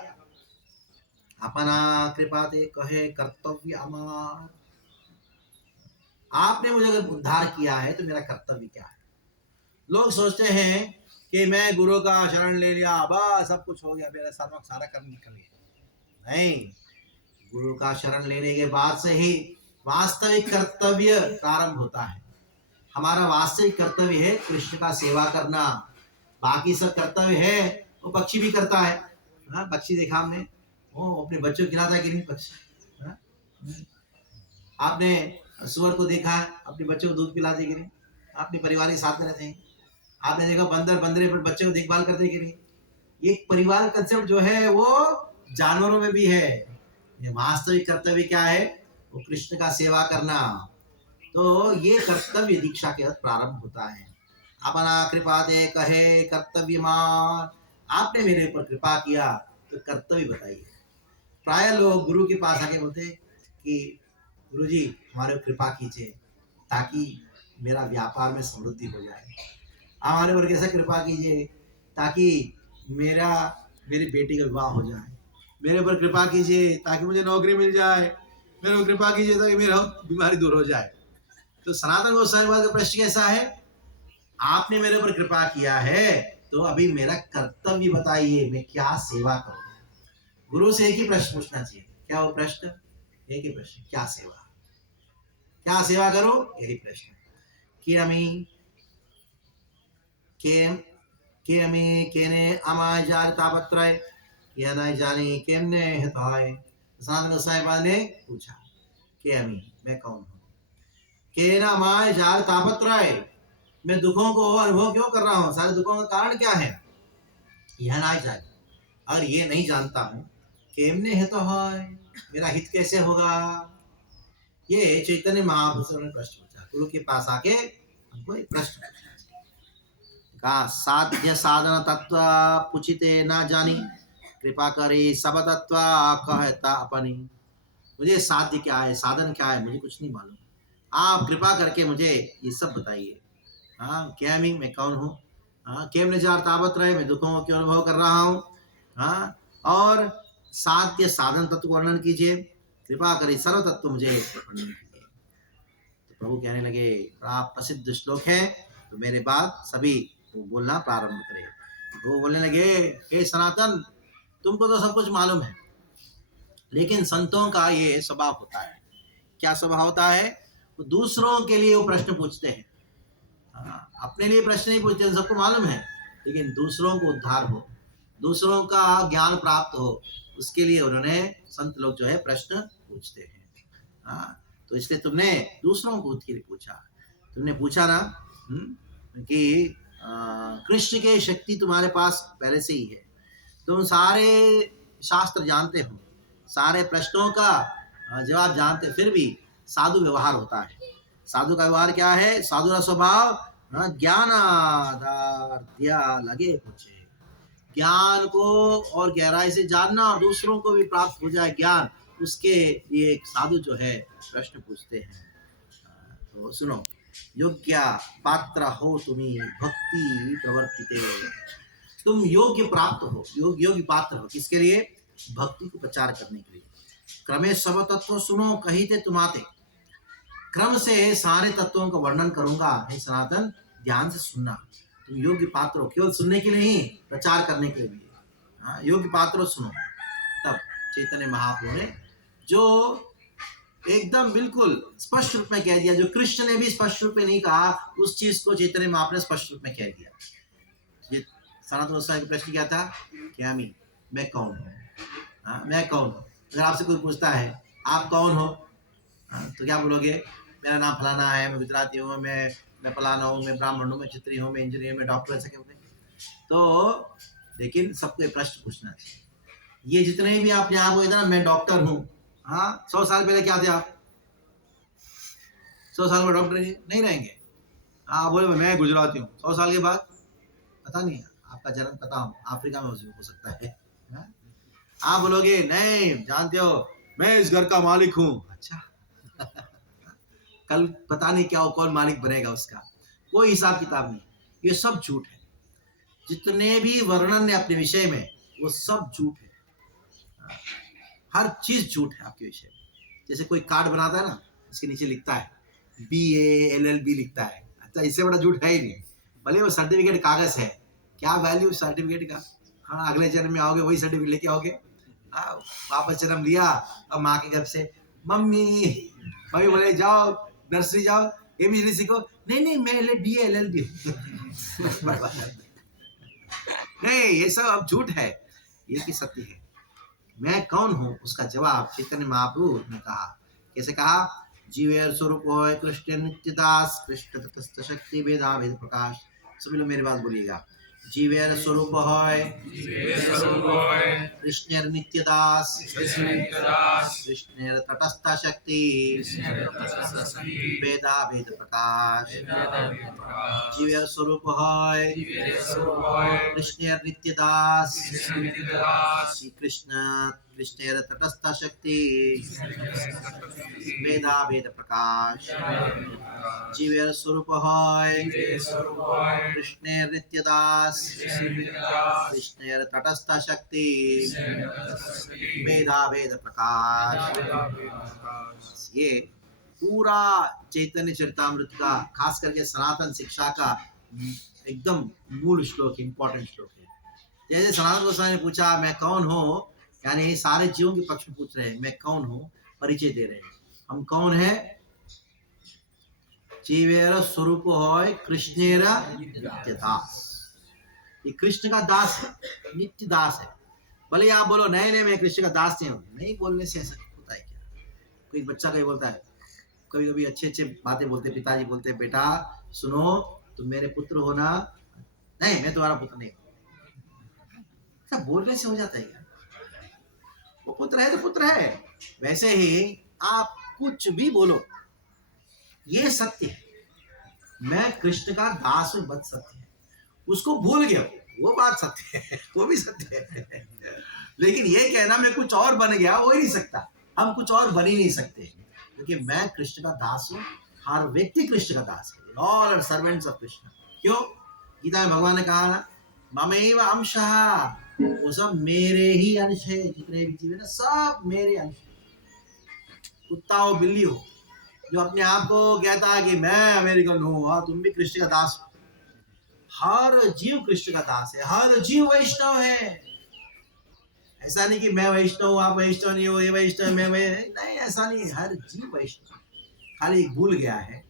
अपना कृपा ते कहे कर्तव्य अमार, आपने मुझे अगर उद्धार किया है तो मेरा कर्तव्य क्या है। लोग सोचते हैं कि मैं गुरु का शरण ले लिया, बस सब कुछ हो गया, मेरा सारा कर्म निकल गया। नहीं, गुरु का शरण लेने के बाद से ही वास्तविक कर्तव्य प्रारंभ होता है। हमारा वास्तविक कर्तव्य है कृष्ण का सेवा करना, बाकी सब कर्तव्य है वो पक्षी भी करता है। हाँ, पक्षी देखा हमने, वो अपने बच्चों को खिलाता है कि नहीं पक्षी। हाँ? आपने सुअर को देखा है अपने बच्चों को दूध पिलाते कि नहीं, अपने परिवार के साथ में रहते हैं। आपने देखा बंदर बंदरे पर बच्चे को देखभाल करते कि नहीं। एक परिवार कंसेप्ट जो है वो जानवरों में भी है। ये वास्तविक कर्तव्य क्या है, वो कृष्ण का सेवा करना। तो ये कर्तव्य दीक्षा के प्रारंभ होता है। अपना कृपा दे कहे कर्तव्य मान, आपने मेरे ऊपर कृपा किया तो कर्तव्य बताइए। प्राय लोग गुरु के पास आके बोलते कि गुरु जी हमारे कृपा कीजिए ताकि मेरा व्यापार में समृद्धि हो जाए, हमारे ऊपर कैसे कृपा कीजिए ताकि मेरी बेटी का विवाह हो जाए, मेरे ऊपर कृपा कीजिए ताकि मुझे नौकरी मिल जाए, मेरे ऊपर कृपा कीजिए ताकि मेरा बीमारी दूर हो जाए। तो सनातन गोस्वामी महाराज का प्रश्न कैसा है, आपने मेरे ऊपर कृपा किया है तो अभी मेरा कर्तव्य बताइए, मैं क्या सेवा करूं। गुरु से एक ही प्रश्न पूछना चाहिए, क्या वो प्रश्न, एक ही प्रश्न, क्या सेवा करो, यही प्रश्न। केने अमाय जाल तापत्रय, यह नहीं जानी केमने हिताय। सनातन गोस्वामी ने पूछा कि मैं कौन हूँ, केना अमाय जाल तापत्रय, मैं दुखों को अनुभव क्यों कर रहा हूँ, सारे दुखों का कारण क्या है, यह नहीं जाने, और ये नहीं जानता हूँ केमने हित है, मेरा हित कैसे होगा। ये चैतन्य महाप्रभु ने प्रश्न पूछा, गुरु के पास आके हमको एक प्रश्न पूछना चाहिए। कहा साध्य साधन तत्व पूछिते ना जानी, कृपा करी सब तत्व कहता अपनी। मुझे साध्य क्या है, साधन क्या है, मुझे कुछ नहीं मालूम, आप कृपा करके मुझे ये सब बताइए। हाँ, क्या मैं कौन हूँ, हाँ, केम निजार ताबत रहे, मैं दुखों को क्यों अनुभव कर रहा हूँ, हाँ, और साध्य साधन तत्व वर्णन कीजिए, कृपा करें सर्व तत्व मुझे वर्णन कीजिए। तो प्रभु कहने लगे, बड़ा प्रसिद्ध श्लोक है, तो मेरे बाद सभी वो बोलना प्रारंभ करें। वो बोलने लगे, हे सनातन, तुमको तो सब कुछ मालूम है, लेकिन संतों का ये स्वभाव होता है। क्या स्वभाव होता है, वो दूसरों के लिए वो प्रश्न पूछते हैं, अपने लिए प्रश्न नहीं पूछते, सबको मालूम है, लेकिन दूसरों को उद्धार हो, दूसरों का ज्ञान प्राप्त हो, उसके लिए उन्होंने संत लोग जो है प्रश्न पूछते हैं। तो इसलिए तुमने दूसरों को के लिए पूछा, तुमने पूछा ना कि कृष्ण के शक्ति तुम्हारे पास पहले से ही है, तुम सारे शास्त्र जानते हो, सारे प्रश्नों का जवाब जानते, फिर भी साधु व्यवहार होता है। साधु का व्यवहार क्या है, साधु का स्वभाव ज्ञानाधार दिया लगे पूछे, ज्ञान को और गहराई से जानना और दूसरों को भी प्राप्त हो जाए ज्ञान, उसके लिए एक साधु जो है प्रश्न पूछते हैं। तो सुनो, योग्य पात्र हो तुम्ही भक्ति प्रवर्तिते, तुम योग्य प्राप्त हो, योग्य पात्र हो किसके लिए? भक्ति को प्रचार करने के लिए। क्रमे सब तत्व सुनो कहिते तुमाते, क्रम से सारे तत्वों का वर्णन करूंगा, हे सनातन ध्यान से सुनना। तुम योग्य पात्र हो, केवल सुनने के लिए नहीं, प्रचार करने के लिए भी। हाँ, योग्य पात्र हो, सुनो। तब चैतन्य महाप्रभु ने जो एकदम बिल्कुल स्पष्ट रूप में कह दिया, जो कृष्ण ने भी स्पष्ट रूप में नहीं कहा, उस चीज को चैतन्य महाप्रभु ने स्पष्ट रूप में कह दिया। ये सनातन गोस्वामी का प्रश्न क्या था? क्या मैं कौन हूँ? मैं कौन हूँ? अगर आपसे कोई पूछता है आप कौन हो, तो क्या बोलोगे? मेरा नाम फलाना है, मैं गुजराती हूँ, मैं फलाना हूँ, मैं ब्राह्मण हूँ, मैं क्षत्रिय हूँ, मैं इंजीनियर, मैं डॉक्टर, ऐसा क्या बोले? तो लेकिन सबको एक प्रश्न पूछना चाहिए। ये जितने भी आपने आप बोले ना मैं डॉक्टर हूँ, हाँ 100 साल पहले क्या थे आप? 100 साल में डॉक्टर नहीं रहेंगे। हाँ बोले मैं गुजराती हूँ, 100 साल के बाद पता नहीं है, आपका जन्म पता हो अफ्रीका में हो सकता है। आप बोलोगे नहीं जानते हो मैं इस घर का मालिक हूँ, अच्छा कल पता नहीं क्या हो, कौन मालिक बनेगा उसका, कोई हिसाब किताब नहीं। ये सब झूठ है, जितने भी वर्णन है अपने विषय में वो सब झूठ है। हर चीज झूठ है आपके विषय में। जैसे कोई कार्ड बनाता है ना, इसके नीचे लिखता है BA LLB लिखता है, अच्छा इससे बड़ा झूठ है ही नहीं। भले वो सर्टिफिकेट कागज है, क्या वैल्यू सर्टिफिकेट का? हाँ अगले जन्म में आओगे वही सर्टिफिकेट लेके आओगे। वापस जन्म लिया, अब माँ के घर से मम्मी बोले जाओ नर्सरी जाओ ABCD सीखो, नहीं मैं BA LLB नहीं, ये सब अब झूठ है, ये की सत्य है। मैं कौन हूँ उसका जवाब चैतन्य महाप्रभु ने कहा। कैसे कहा? जीवेर स्वरूप होय कृष्ण नित्यदास, कृष्ण तटस्थ शक्ति भेदा भेद प्रकाश। सभी लोग मेरी बात बोलिएगा। जीवेर स्वरूप होय कृष्णेर नित्यदास, कृष्णेर तटस्थ शक्ति भेदा भेद प्रकाश। जीवेर स्वरूप होय कृष्णेर नित्यदास, श्री कृष्णेर तटस्थ शक्ति भेदा भेद प्रकाश। जीवेर स्वरूप होय कृष्णेर नित्यदास, कृष्णेर तटस्थ शक्ति भेदा भेद प्रकाश। ये पूरा चैतन्य चरितामृत का, खास करके सनातन शिक्षा का एकदम मूल श्लोक, इंपॉर्टेंट श्लोक है। जैसे सनातन गोस्वामी ने पूछा मैं कौन हूँ, यानी सारे जीवों के पक्ष में पूछ रहे हैं मैं कौन हूँ, परिचय दे रहे हैं। हम कौन है? जीवेर स्वरूप होय कृष्णेर नित्यदास, ये कृष्ण का दास है, नित्य दास है। भले आप बोलो नहीं मैं कृष्ण का दास नहीं हूँ, नहीं बोलने से ऐसा होता है क्या? कोई बच्चा कहीं बोलता है, कभी कभी अच्छे बातें बोलते, पिताजी बोलते बेटा सुनो तुम मेरे पुत्र हो ना, नहीं मैं तुम्हारा पुत्र नहीं हूँ, सब बोलने से हो जाता है क्या? वो पुत्र है तो पुत्र है। वैसे ही आप कुछ भी बोलो, ये सत्य है, मैं कृष्ण का दास हूँ, बात सत्य है। उसको भूल गया वो बात सत्य है, वो भी सत्य है। लेकिन ये कहना मैं कुछ और बन गया, हो ही नहीं सकता। हम कुछ और बन ही नहीं सकते, क्योंकि मैं कृष्ण का दास हूँ। हर व्यक्ति कृष्ण का दास है, all are servants of Krishna. क्यों? गीता में भगवान ने कहा ना ममेव अंशः, वो सब मेरे ही अंश है। जितने भी जीव है ना सब मेरे अंश। कुत्ता हो बिल्ली हो, जो अपने आप को कहता है कि मैं अमेरिकन हूँ, हाँ तुम भी कृष्ण का दास हो। हर जीव कृष्ण का दास है, हर जीव वैष्णव है। ऐसा नहीं कि मैं वैष्णव हूँ आप वैष्णव नहीं हो, ये वैष्णव मैं नहीं, ऐसा नहीं। हर जीव वैष्णव, खाली भूल गया है,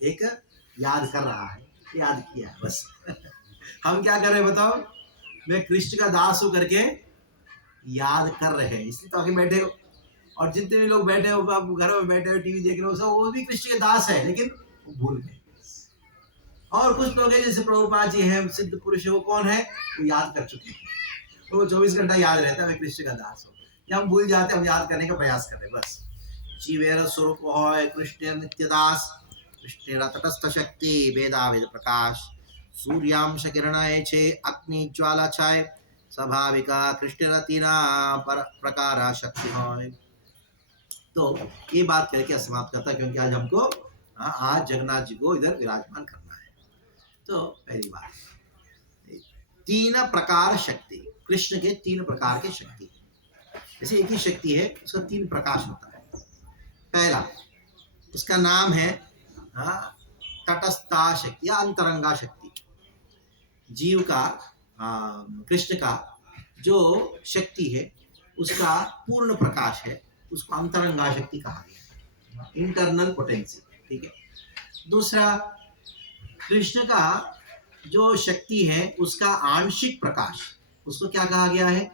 एक याद कर रहा है, याद किया बस। हम क्या कर रहे हैं बताओ? मैं कृष्ण का दास हूँ करके याद कर रहे हैं, इसलिए तो आगे बैठे हो। और जितने भी लोग बैठे हो, आप घर में बैठे हो टीवी देख रहे हो, सब वो भी कृष्ण के दास है, लेकिन वो भूल गए। और कुछ लोग हैं जैसे प्रभुपाद जी हैं, सिद्ध पुरुष है, वो कौन है? वो याद कर चुके हैं, तो वो 24 घंटा याद रहता है मैं कृष्ण का दास हूँ। या हम भूल जाते हैं, हम याद करने का प्रयास कर रहे हैं बस। जीवेर स्वरूप होय कृष्ण नित्यदास, कृष्णेर तटस्थ शक्ति वेदा वेद प्रकाश सूर्यांश किरण छे अग्नि ज्वाला छाय स्वाभाविका कृष्णेर तीना पर प्रकार शक्ति है। तो ये बात करके समाप्त करता क्योंकि आज हमको आज जगन्नाथ जी को इधर विराजमान करना है। तो पहली बात, तीन प्रकार शक्ति, कृष्ण के तीन प्रकार की शक्ति, जैसे एक ही शक्ति है उसका तीन प्रकाश होता है। पहला उसका नाम है तटस्था शक्ति या अंतरंगा शक्ति। जीव का कृष्ण का जो शक्ति है उसका पूर्ण प्रकाश है, उसको अंतरंगा शक्ति कहा गया, इंटरनल पोटेंसी। ठीक है। दूसरा, कृष्ण का जो शक्ति है उसका आंशिक प्रकाश, उसको क्या कहा गया है?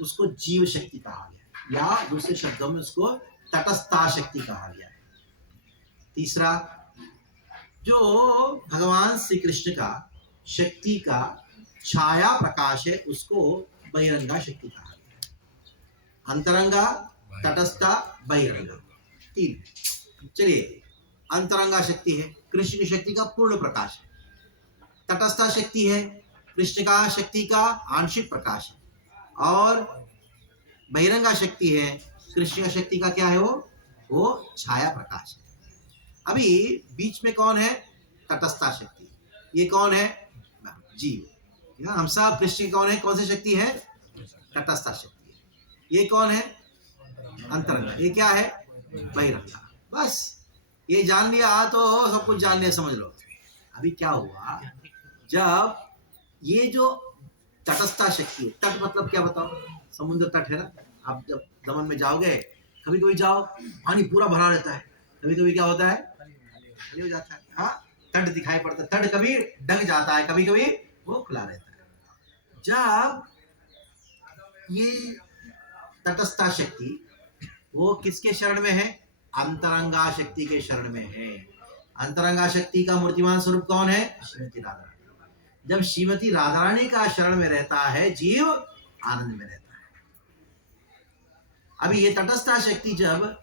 उसको जीव शक्ति कहा गया है, या दूसरे शब्दों में उसको तटस्था शक्ति कहा गया है। तीसरा, जो भगवान श्री कृष्ण का शक्ति का छाया प्रकाश है उसको बहिरंगा शक्ति कहा गया है। अंतरंगा, तटस्था, बहिरंगा, तीन। चलिए, अंतरंगा शक्ति है कृष्ण की शक्ति का पूर्ण प्रकाश है, तटस्था शक्ति है कृष्ण का शक्ति का आंशिक प्रकाश है, और बहिरंगा शक्ति है कृष्ण का शक्ति का क्या है? वो छाया प्रकाश है। अभी बीच में कौन है? तटस्था शक्ति। ये कौन है? जीव। हम सब कृष्ण की कौन है? कौन सी शक्ति है? तटस्था शक्ति है। ये कौन है? अंतरंगा। ये क्या है? बहिरंगा। बस ये जान लिया तो सब कुछ जान लिया, समझ लो। अभी क्या हुआ, जब ये जो तटस्था शक्ति है, तट मतलब क्या बताओ? समुद्र तट है ना। आप जब दमन में जाओगे, कभी कभी जाओ पानी पूरा भरा रहता है, कभी कभी क्या होता है? खाली हो जाता है। हाँ, तट दिखाई पड़ता है, तट कभी ढक जाता है, कभी कभी वो खुला रहता है। जब ये तटस्था शक्ति वो किसके शरण में है? अंतरंगा शक्ति के शरण में है। अंतरंगा शक्ति का मूर्तिमान स्वरूप कौन है? श्रीमती राधा रानी। जब श्रीमती राधा रानी का शरण में रहता है जीव, आनंद में रहता है। अभी ये तटस्था शक्ति जब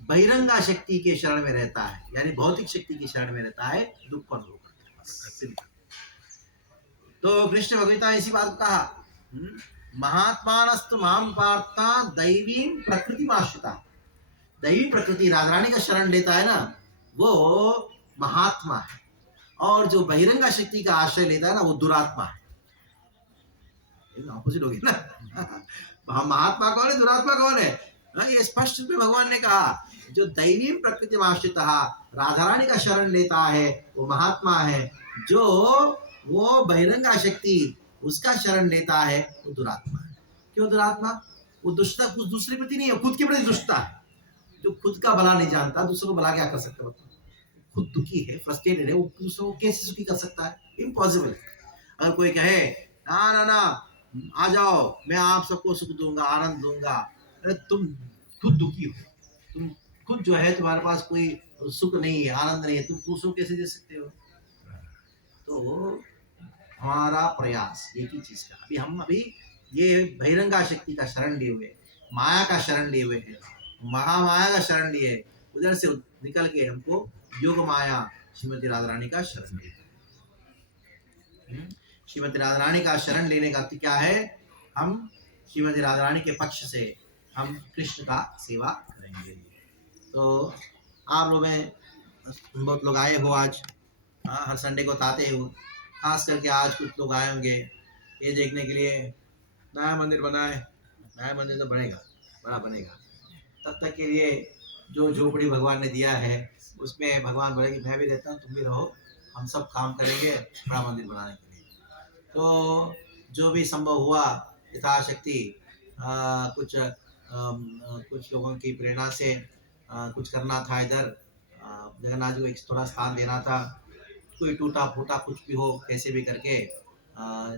बहिरंगा शक्ति के शरण में रहता है, यानी भौतिक शक्ति के शरण में रहता है, दुख अनुभव करता है। तो कृष्ण भगवता इसी बात को कहा, महात्मानस्तु माम पार्था दैवी प्रकृति आश्रिता। दैवी प्रकृति राधा रानी का शरण लेता है ना, वो महात्मा है, और जो बहिरंगा शक्ति का आश्रय लेता है ना, वो दुरात्मा है। ऑपोजिट हो गया ना। महात्मा कौन है, दुरात्मा कौन है? ये स्पष्ट रूप में भगवान ने कहा, जो दैवी प्रकृति आश्रित राधा रानी का शरण लेता है वो महात्मा है, जो वो बहिरंगा शक्ति उसका शरण लेता है वो दुरात्मा है। क्यों दुरात्मा? वो दुष्टता कुछ दूसरे प्रति नहीं है, खुद के प्रति दुष्टता है। जो खुद का भला नहीं जानता, दूसरों को भला क्या कर सकता है? खुद दुखी है, फ्रस्ट्रेटेड है, वो दूसरों को कैसे सुखी कर सकता है? इम्पॉसिबल। अगर कोई कहे ना ना ना आ जाओ, मैं आप सबको सुख दूंगा, आनंद दूंगा, अरे तुम खुद दुखी हो, तुम खुद जो है तुम्हारे पास कोई सुख नहीं है, आनंद नहीं है, तुम दूसरों कैसे दे सकते हो? तो हमारा प्रयास एक ही चीज का, अभी ये बहिरंगा शक्ति का शरण लिए हुए, माया का शरण लिए हुए हैं, महामाया का शरण लिए, उधर से निकल के हमको योग माया श्रीमती राधा रानी का शरण लिए। श्रीमती राधा रानी का शरण लेने का अर्थ क्या है? हम श्रीमती राधा रानी के पक्ष से हम कृष्ण का सेवा करेंगे। तो आप लोग में बहुत लोग आए हो आज, हर संडे को आते हो, खास करके आज कुछ लोग आए होंगे ये देखने के लिए नया मंदिर बना है। नया मंदिर तो बनेगा, बड़ा बनेगा, तब तक के लिए जो झोपड़ी भगवान ने दिया है उसमें भगवान बोले कि मैं भी रहता हूँ, तुम भी रहो, हम सब काम करेंगे बड़ा मंदिर बनाने के लिए। तो जो भी संभव हुआ यथाशक्ति, कुछ लोगों की प्रेरणा से कुछ करना था, इधर जगन्नाथ जी को एक थोड़ा स्थान देना था, कोई टूटा फूटा कुछ भी हो, कैसे भी करके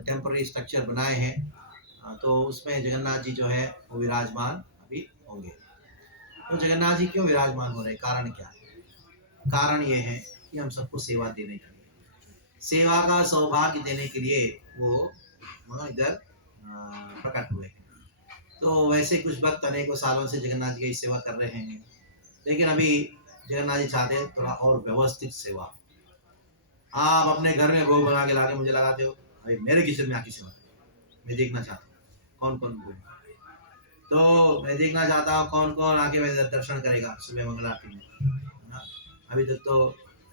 टेम्पररी स्ट्रक्चर बनाए हैं। तो उसमें जगन्नाथ जी जो है वो विराजमान अभी होंगे। तो जगन्नाथ जी क्यों विराजमान हो रहे, कारण क्या है? कारण ये है कि हम सबको सेवा देने के लिए, सेवा का सौभाग्य देने के लिए वो इधर प्रकट हुए हैं। तो वैसे कुछ भक्त अनेकों सालों से जगन्नाथ जी की सेवा कर रहे हैं, लेकिन अभी जगन्नाथ जी चाहते हैं थोड़ा और व्यवस्थित सेवा। आप अपने घर में भोग बना के लाके मुझे लगाते हो, अभी मेरे किचन में आके सेवा मैं देखना चाहता हूँ कौन कौन भोग। तो मैं देखना चाहता हूँ कौन कौन आके मेरे दर्शन करेगा सुबह मंगल आरती में। हाँ, अभी तक तो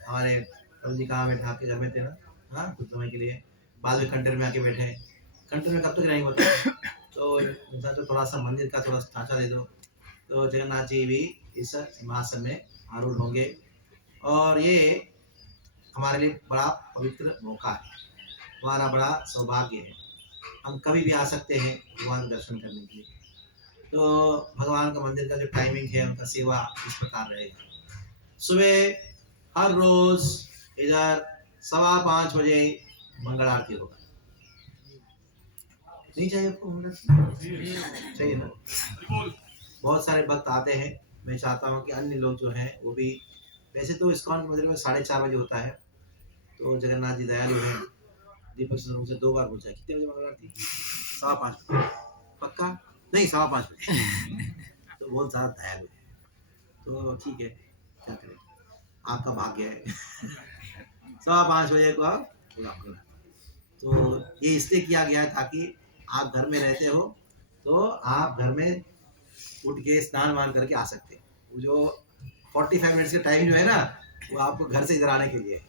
हमारे प्रभु जी कहाँ बैठे, आपके घर में थे ना। हाँ, कुछ समय के लिए बाद में खंडर में आके बैठे। खंडर में कब तक रहेंगे बताओ। तो इंसान तो थोड़ा सा मंदिर का थोड़ा ढांचा दे दो। तो जगन्नाथ जी भी इस सिंहासन में आरूढ़ होंगे और ये हमारे लिए बड़ा पवित्र मौका है, हमारा बड़ा सौभाग्य है। हम कभी भी आ सकते हैं भगवान के दर्शन करने के लिए। तो भगवान का मंदिर का जो टाइमिंग है उनका सेवा इस प्रकार रहेगा। सुबह हर रोज इधर 5:15 बजे मंगल आरती होगा। नहीं चाहिए आपको मंगल आरती? चाहिए ना। बहुत सारे भक्त आते हैं। मैं चाहता हूँ कि अन्य लोग जो हैं वो भी, वैसे तो इस्कॉन के मंदिर में 4:30 बजे होता है। तो जगन्नाथ जी दयालु हैं, दीपक सिंह से 2 बार पूछा कितने बजे मंगल आरती? 5:15 पक्का? नहीं 5:15 बजे। तो बहुत ज़्यादा दयालु है। तो ठीक है, क्या करें, आपका भाग्य है। 5:15 बजे को आप प्रणाम करना। तो ये इसलिए किया गया है ताकि आप घर में रहते हो तो आप घर में उठ के स्नान वान करके आ सकते हैं। वो जो 45 मिनट्स का टाइम जो है ना, वो आपको घर से इधर आने के लिए है।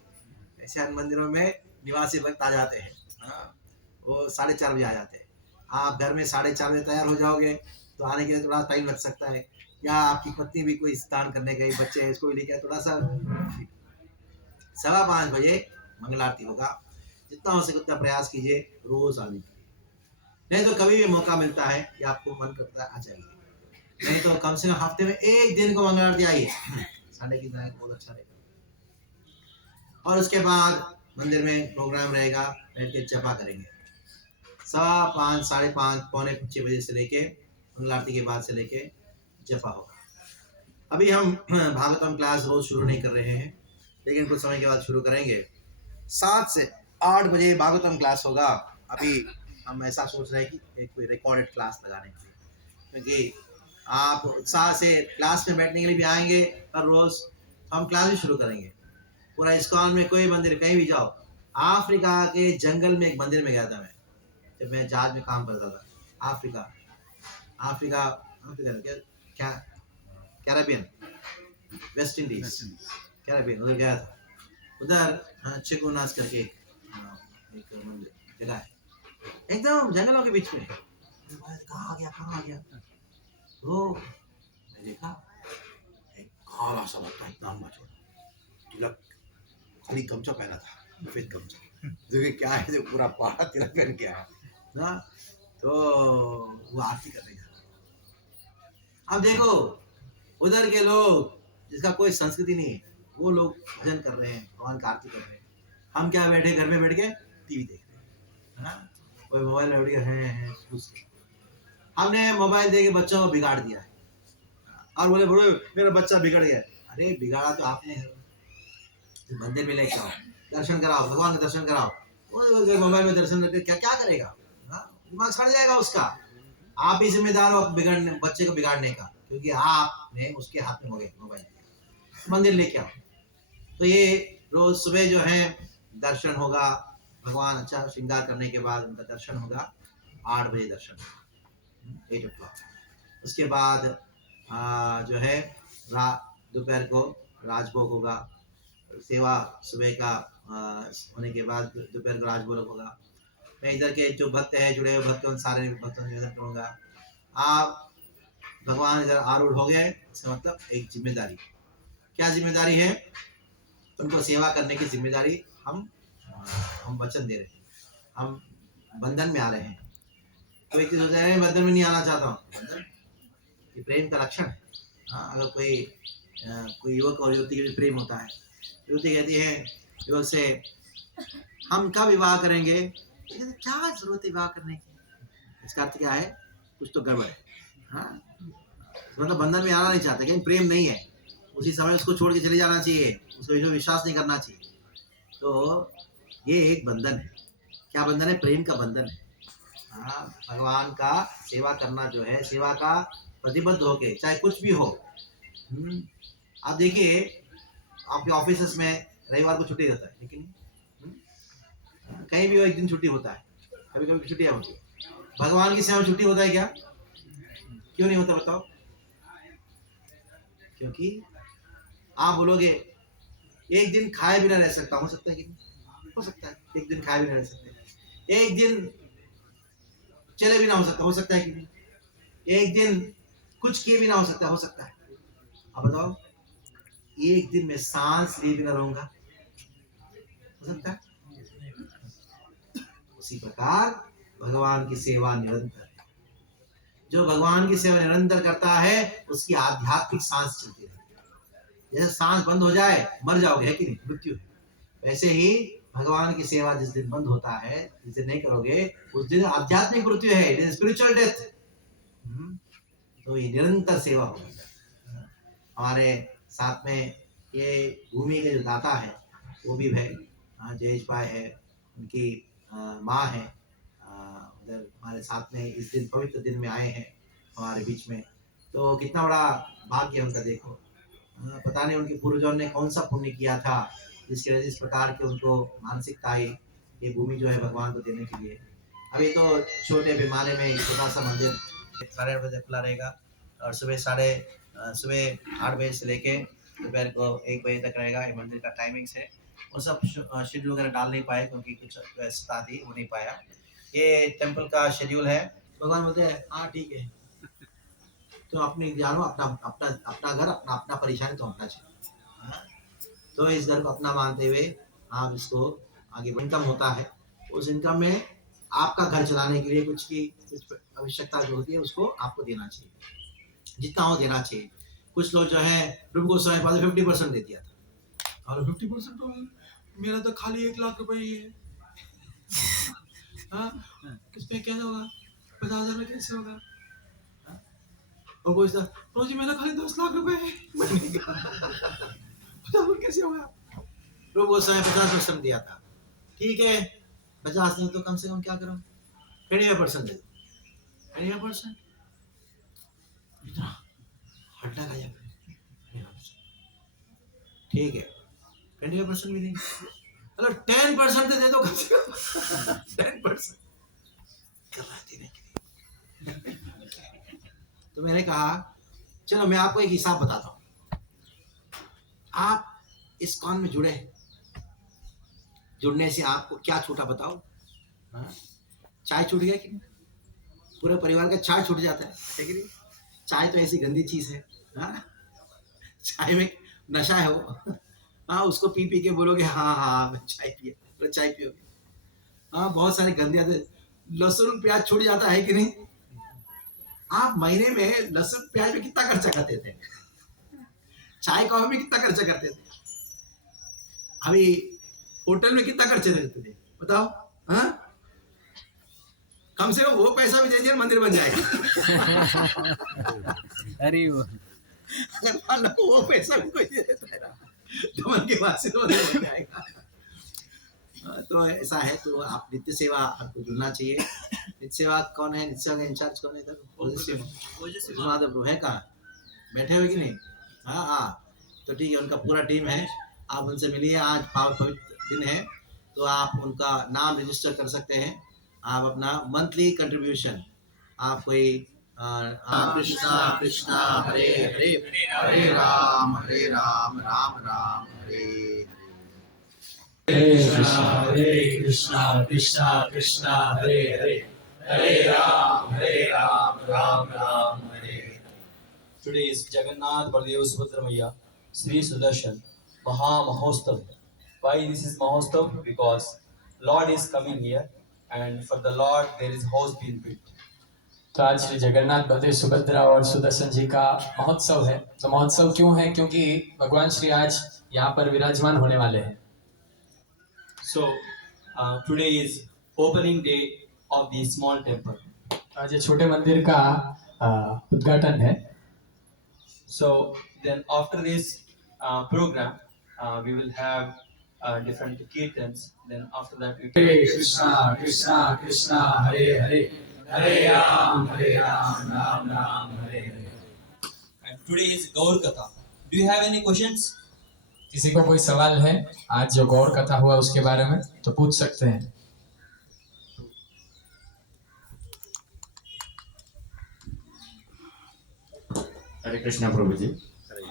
ऐसे अन्य मंदिरों में निवासी भक्त आ जाते हैं, हाँ, वो 4:30 बजे आ जाते हैं। आप घर में 4:30 बजे तैयार हो जाओगे तो आने के लिए थोड़ा टाइम लग सकता है। या आपकी पत्नी भी कोई स्नान करने गई, बच्चे हैं, इसको भी लेके थोड़ा सा 5:15 बजे मंगल आरती होगा। जितना हो सके उतना प्रयास कीजिए रोज आने के लिए। नहीं तो कभी भी मौका मिलता है कि आपको मन करता है आ जाइए, नहीं तो कम से कम हफ्ते में एक दिन को मंगल आरती आइए, संडे की तरह बहुत अच्छा रहेगा। और उसके बाद मंदिर में प्रोग्राम रहेगा, बैठ के जपा करेंगे 5:15, 5:30, 5:45 बजे से लेके मंगल आरती के बाद से लेके जपा होगा। अभी हम भागवतम क्लास रोज शुरू नहीं कर रहे हैं, लेकिन कुछ समय के बाद शुरू करेंगे। 7 से 8 बजे भागवतम क्लास होगा। अभी हम ऐसा सोच रहे हैं कि एक कोई रिकॉर्डेड क्लास लगाने के लिए, क्योंकि आप उत्साह से क्लास में बैठने के लिए भी आएंगे हर रोज। हम क्लास भी शुरू करेंगे। पूरा इस्कॉन में कोई मंदिर कहीं भी जाओ। अफ्रीका के जंगल में एक मंदिर में गया था मैं, जब मैं जहाज में काम करता था। अफ्रीका अफ्रीका अफ्रीका क्या क्या कैरेबियन, वेस्ट इंडीज, कैरेबियन, उधर गया था। उधर चिकुनास करके एक मंदिर जगह है, एकदम जंगलों के बीच में। कहाँ आ गया तो मैं देखा एक काला सा लगता है, इतना लंबा चौड़ा, तिलक, खाली गमछा पहना था, सफेद गमछा। देखिए क्या है, जो पूरा पहाड़ तिलक पहन के आया ना। तो वो आरती कर रही है। अब देखो उधर के लोग जिसका कोई संस्कृति नहीं है, वो लोग भजन कर रहे हैं, भगवान का आरती कर रहे हैं। हम क्या बैठे घर में बैठ के टीवी देख रहे हैं, है ना, कोई मोबाइल में बैठ के हैं। हमने मोबाइल दे के बच्चों को बिगाड़ दिया है और बोले बोले मेरा बच्चा बिगड़ गया। अरे बिगाड़ा तो आपने है। तो मंदिर में लेके आओ, दर्शन कराओ, भगवान का दर्शन कराओ। वो मोबाइल में दर्शन करके क्या क्या करेगा, दिमाग सड़ जाएगा उसका। आप ही जिम्मेदार हो बिगड़ने, बच्चे को बिगाड़ने का, क्योंकि आपने उसके हाथ में हो गए मोबाइल। मंदिर लेके आओ। तो ये रोज सुबह जो है दर्शन होगा, भगवान अच्छा श्रृंगार करने के बाद उनका दर्शन होगा। 8 बजे दर्शन, 8 o'clock। उसके बाद जो है दोपहर को राजभोग होगा। सेवा सुबह का होने के बाद दोपहर को राजभोग होगा। मैं इधर के जो भक्त हैं, जुड़े हुए भक्त, उन सारे भक्तों से निवेदन करूँगा, आप भगवान इधर आरूढ़ हो गए, इसका मतलब एक जिम्मेदारी। क्या जिम्मेदारी है? उनको सेवा करने की जिम्मेदारी हम वचन दे रहे हैं, हम बंधन में आ रहे हैं। कोई चीज होता है बंधन में नहीं आना चाहता हूँ, बंधन ये प्रेम का लक्षण है। हाँ, अगर कोई युवक और युवती के भी प्रेम होता है, युवती कहती है युवक से हम कब विवाह करेंगे, क्या जरूरत है विवाह करने की, इसका अर्थ क्या है, कुछ तो गड़बड़ है। हाँ, मतलब बंधन में आना नहीं चाहते, लेकिन प्रेम नहीं है, उसी समय उसको छोड़ के चले जाना चाहिए, उसको विश्वास नहीं करना चाहिए। तो ये एक बंधन है। क्या बंधन है? प्रेम का बंधन है। हाँ, भगवान का सेवा करना जो है, सेवा का प्रतिबद्ध होके, चाहे कुछ भी हो, आप देखिए आपके ऑफिस में रविवार को छुट्टी रहता है, लेकिन कहीं भी वो एक दिन छुट्टी होता है, कभी कभी छुट्टियां होती है। भगवान की सेवा में छुट्टी होता है क्या? क्यों नहीं होता बताओ? क्योंकि आप बोलोगे एक दिन खाए बिना रह सकता, हो सकता है कि नहीं? हो सकता है, एक दिन खाए बिना रह सकते, एक दिन चले बिना हो सकता है कि नहीं? एक दिन कुछ किए बिना हो सकता है। अब बताओ एक दिन में सांस लिए बिना रहूंगा, हो सकता है? उसी प्रकार भगवान की सेवा निरंतर है। जो भगवान की सेवा निरंतर करता है उसकी आध्यात्मिक सांस चलती रहती है। जैसे सांस बंद हो जाए मर जाओगे, है कि नहीं? मृत्यु है। वैसे ही भगवान की सेवा जिस दिन बंद होता है, जिस दिन नहीं करोगे, उस दिन आध्यात्मिक मृत्यु है, इट इज स्पिरिचुअल डेथ। तो ये निरंतर सेवा होगी। हमारे साथ में ये भूमि के जो दाता है वो भी है, जयेश भाई है, उनकी माँ है, उधर हमारे साथ में इस दिन पवित्र दिन में आए हैं हमारे बीच में। तो कितना बड़ा भाग्य उनका देखो। पता नहीं उनके पूर्वजों ने कौन सा पुण्य किया था जिसकी वजह से इस प्रकार के उनको मानसिकता आई ये भूमि जो है भगवान को देने के लिए। अभी तो छोटे पैमाने में छोटा सा मंदिर 8:30 बजे खुला रहेगा और सुबह 8 बजे से लेके दोपहर को 1 बजे तक रहेगा। ये मंदिर का टाइमिंग्स है। वो सब शेड्यूल वगैरह डाल नहीं पाए क्योंकि कुछ व्यस्तता थी, हो नहीं पाया। ये टेम्पल का शेड्यूल है। भगवान बोलते हैं हाँ ठीक है, तो अपने जानो अपना अपना अपना घर अपना अपना परेशानी तो अपना चाहिए। तो इस घर को अपना मानते हुए आप इसको आगे इनकम होता है, उस इनकम में आपका घर चलाने के लिए कुछ आवश्यकता जो होती है उसको आपको देना चाहिए, जितना हो देना चाहिए। कुछ लोग जो है प्रभु गोस्वामी पाद 50% दे दिया था और 50% तो मेरा तो खाली 1 लाख रुपए ही है। हाँ किसमें क्या होगा, 50,000 में कैसे होगा? और कोई सा रोजी मेरा खाली 10 लाख रुपए है, 50 कैसे होगा? प्रभु गोस्वामी 50% दिया था, ठीक है 50 नहीं तो कम से कम क्या करो 25% दे दो। 25% इतना हटना का जाए, ठीक है 25% भी नहीं, मतलब 10% दे दो कम से कम 10% देने के लिए। तो मैंने कहा चलो मैं आपको एक हिसाब बताता हूँ। आप इस कॉन में जुड़ने से आपको क्या छूटा बताओ? चाय छूट गया कि नहीं? पूरे परिवार का चाय छूट जाता है कि नहीं? चाय तो ऐसी गंदी चीज है। चाय में नशा है वो। हाँ उसको पी पी के बोलोगे हाँ हाँ मैं चाय पिए, चाय पियोगे। हाँ बहुत सारी गंदी आदत, लहसुन प्याज छूट जाता है कि नहीं? आप महीने में लहसुन प्याज में कितना खर्चा करते थे? चाय कॉफी में कितना खर्चा करते थे? अभी होटल में कितना खर्चे देते थे बताओ? हाँ कम से कम वो पैसा भी दे दिया मंदिर बन जाएगा। अरे अगर मान लो वो पैसा भी कोई दे देता है ना तो मन के बाद से तो मंदिर बन जाएगा। तो ऐसा है, तो आप नित्य सेवा आपको जुड़ना चाहिए। नित्य सेवा कौन है? नित्य सेवा का इंचार्ज कौन है इधर? प्रभु है कहाँ? बैठे हुए कि नहीं? हाँ हाँ तो ठीक है, उनका पूरा टीम है, आप उनसे मिलिए। आज पवित्र दिन है तो आप उनका नाम रजिस्टर कर सकते हैं। आप अपना मंथली कंट्रीब्यूशन आप कोई कृष्णा कृष्णा हरे हरे हरे राम राम राम हरे कृष्णा कृष्णा कृष्णा हरे हरे हरे राम राम राम हरे। Today is Jagannath Baladev Subhadra Maiya Sri Sudarshan Maha Mahotsav. Why this is Mahotsav? Because Lord is coming here and for the Lord there is house being built. तो आज श्री जगन्नाथ बलदेव सुभद्रा और सुदर्शन जी का महोत्सव है। तो महोत्सव क्यों है? क्योंकि भगवान श्री आज यहाँ पर विराजमान होने वाले हैं। So today is opening day of the small temple. आज ये छोटे मंदिर का उद्घाटन है। So then after this program we will have different kirtans. Then after that we Hare Krishna Krishna Krishna Hare Hare Hare Ram Ram Ram Hare Hare. And today is Gaur Katha. Do you have any questions? किसी को कोई सवाल है आज जो गौर कथा हुआ उसके बारे में तो पूछ सकते हैं। हरे कृष्णा प्रभु जी,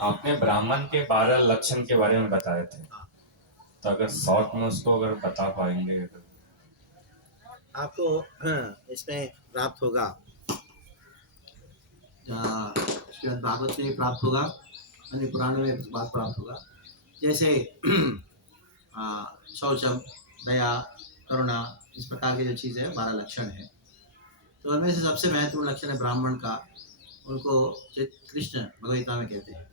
आपने ब्राह्मण के 12 लक्षण के बारे में बताए थे, तो अगर शॉर्ट में उसको अगर बता पाएंगे तो। आपको इसमें प्राप्त होगा, श्रीमद् भागवत में प्राप्त होगा, अन्य पुराण में बात प्राप्त होगा। जैसे शौचम, दया, करुणा, इस प्रकार की जो चीज़ है 12 लक्षण है। तो उनमें से सबसे महत्वपूर्ण लक्षण है ब्राह्मण का। उनको कृष्ण भगवद्गीता में कहते हैं,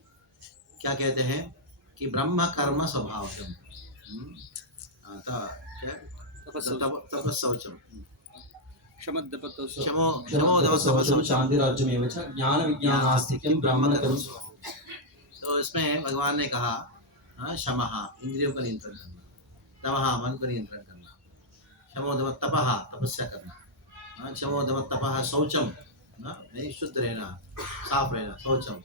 क्या कहते हैं कि ब्रह्म कर्म स्वभाव तपस्शौचम शमोदमस्तपः शान्तिराज्यमेव च ज्ञानविज्ञानास्तिक्यं ब्राह्मणकर्म। तो इसमें भगवान ने कहा शमः इंद्रियों का नियंत्रण करना, तपः मन को नियंत्रण करना, शमोदम तपः तपस्या करना, शमोदम तपः शौचम नहीं शुद्ध रहना, साफ रहना, शौचम।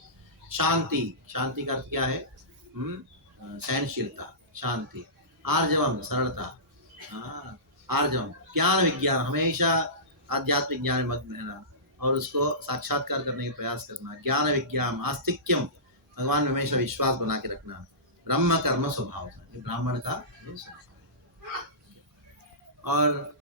शांति, शांति का अर्थ क्या है? सहनशीलता, शांति। आर्जवम सरलता, आर्जवम। ज्ञान विज्ञान, हमेशा आध्यात्मिक ज्ञान में मग्न रहना और उसको साक्षात्कार करने का प्रयास करना। ज्ञान विज्ञान आस्तिक्यम, भगवान में हमेशा विश्वास बना के रखना। ब्रह्म कर्म स्वभाव, ब्राह्मण का स्वभाव। और